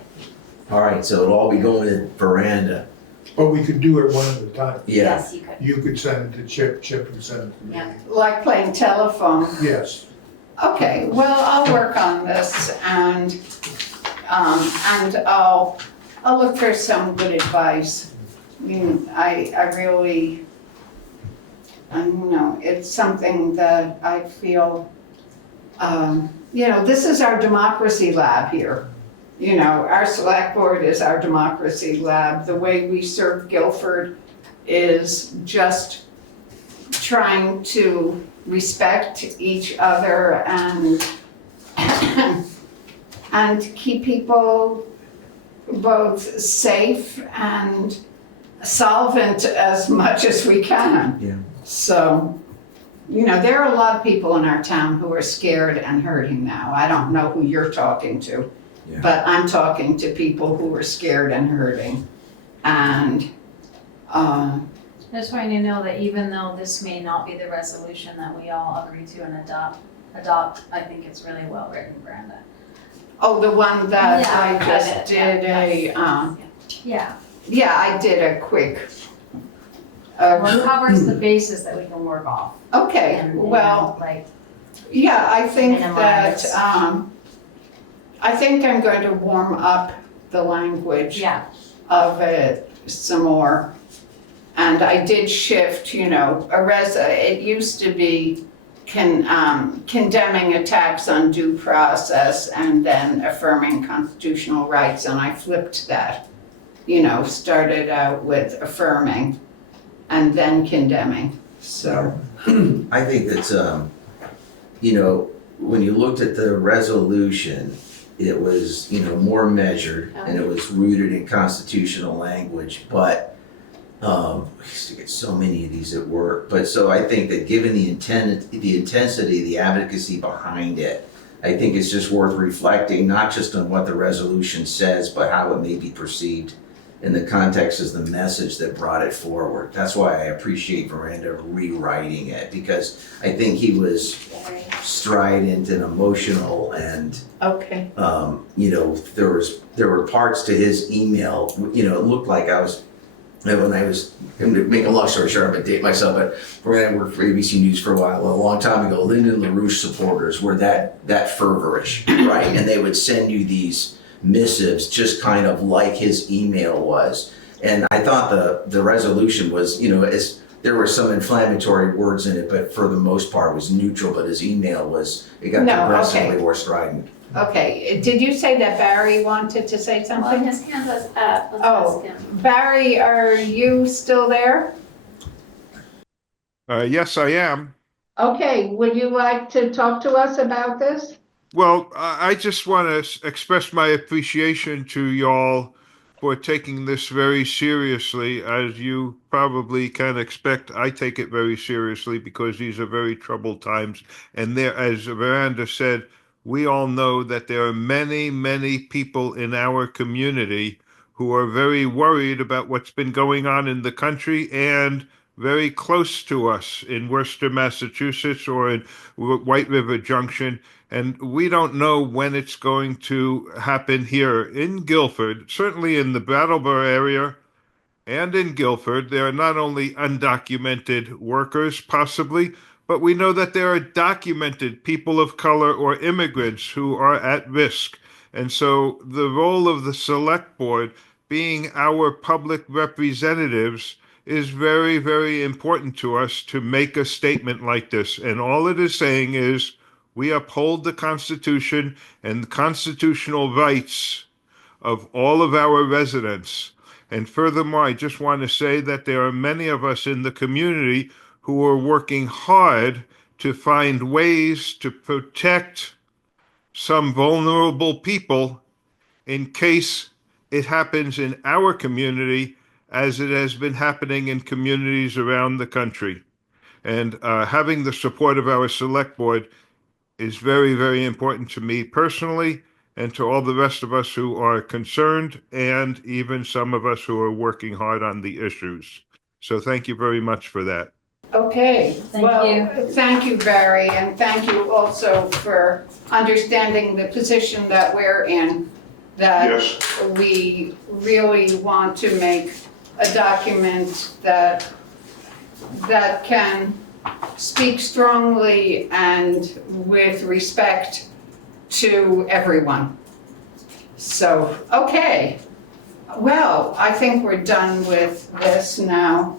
All right, so it'll all be going in veranda. But we could do it one at a time. Yeah. Yes, you could. You could send it to Chip, Chip would send it to me. Yeah. Like playing telephone. Yes. Okay, well, I'll work on this and I'll look for some good advice. I really, I don't know, it's something that I feel, this is our democracy lab here. Our select board is our democracy lab. The way we serve Guilford is just trying to respect each other and keep people both safe and solvent as much as we can. Yeah. So, there are a lot of people in our town who are scared and hurting now. I don't know who you're talking to, Yeah. but I'm talking to people who are scared and hurting. And, I just want you to know that even though this may not be the resolution that we all agree to and adopt, I think it's really well written, Brenda. oh, the one that Yeah, I I just read it, did Yeah, yeah, I did a quick, well, it covers the basis that we can work off. okay, And, well, like, yeah, I think that, minimize. I think I'm going to warm up the language yeah, of it some more. And I did shift, it used to be condemning attacks on due process and then affirming constitutional rights, and I flipped that. Started out with affirming and then condemning, so. I think that's, when you looked at the resolution, it was, more measured and it was rooted in constitutional language, but I used to get so many of these at work. But so I think that given the intensity, the advocacy behind it, I think it's just worth reflecting, not just on what the resolution says, but how it may be perceived in the context as the message that brought it forward. That's why I appreciate Miranda rewriting it, because I think he was strident and emotional, and Okay. there were parts to his email, it looked like when I was, to make a long story short, I'm gonna date myself, but when I worked for ABC News for a while, a long time ago, Lyndon LaRouche supporters were that fervorish, right? And they would send you these missives just kind of like his email was. And I thought the resolution was, there were some inflammatory words in it, but for the most part was neutral, but his email it got progressively more strident. Okay, did you say that Barry wanted to say Well, something? his hand was up. Let's Oh. ask him. Barry, are you still there? Yes, I am. Okay, would you like to talk to us about this? Well, I just want to express my appreciation to y'all for taking this very seriously. As you probably can expect, I take it very seriously because these are very troubled times. And there, as Miranda said, we all know that there are many, many people in our community who are very worried about what's been going on in the country and very close to us in Worcester, Massachusetts, or in White River Junction. And we don't know when it's going to happen here in Guilford, certainly in the Brattleboro area and in Guilford. There are not only undocumented workers, possibly, but we know that there are documented people of color or immigrants who are at risk. And so the role of the select board, being our public representatives, is very, very important to us to make a statement like this. And all it is saying is we uphold the Constitution and the constitutional rights of all of our residents. And furthermore, I just want to say that there are many of us in the community who are working hard to find ways to protect some vulnerable people in case it happens in our community, as it has been happening in communities around the country. And having the support of our select board is very, very important to me personally and to all the rest of us who are concerned, and even some of us who are working hard on the issues. So thank you very much for that. Okay, Thank well, thank you, Barry, and thank you also for understanding the position that we're in, that we really want to make a document that can speak strongly and with respect to everyone. So, okay. Well, I think we're done with this now.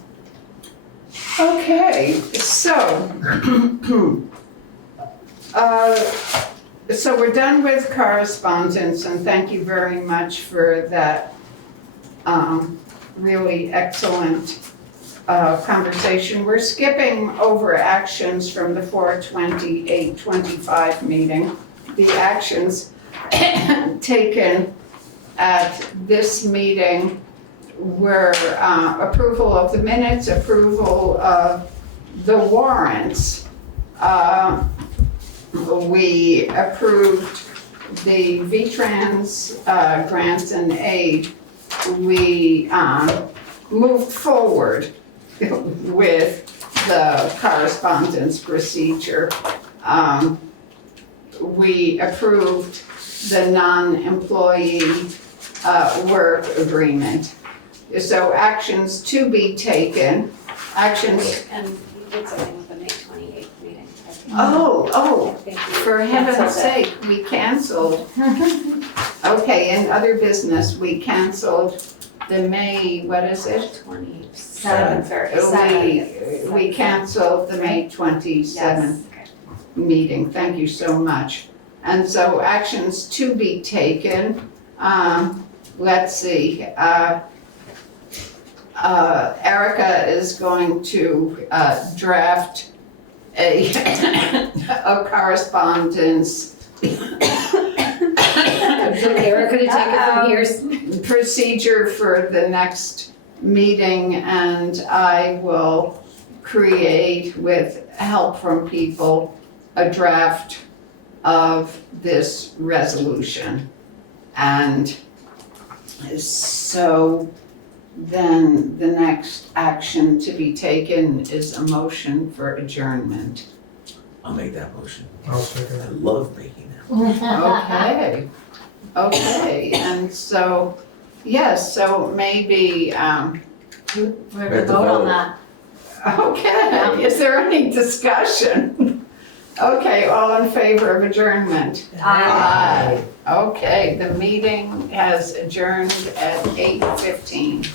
Okay, so, so we're done with correspondence, and thank you very much for that really excellent conversation. We're skipping over actions from the 4/28/25 meeting. The actions taken at this meeting were approval of the minutes, approval of the warrants. We approved the VTrans grants and aid. We moved forward with the correspondence procedure. We approved the non-employee work agreement. So actions to be taken, actions. And you did something with the May 28th meeting. Oh, I think for heaven's canceled it. sake, we canceled. Okay, in other business, we canceled the May, what is it? 27th or We canceled the May 27th meeting, thank you so much. And so actions to be taken, let's see, Erica is going to draft a correspondence Erica to take it from here. procedure for the next meeting, and I will create, with help from people, a draft of this resolution. And so then the next action to be taken is a motion for adjournment. I'll make that motion. I'll second I it. love making that. Okay, and so, yes, so maybe, We're have gonna to vote on vote. that. okay, is there any discussion? Okay, all in favor of adjournment? Aye. Okay, the meeting has adjourned at 8:15.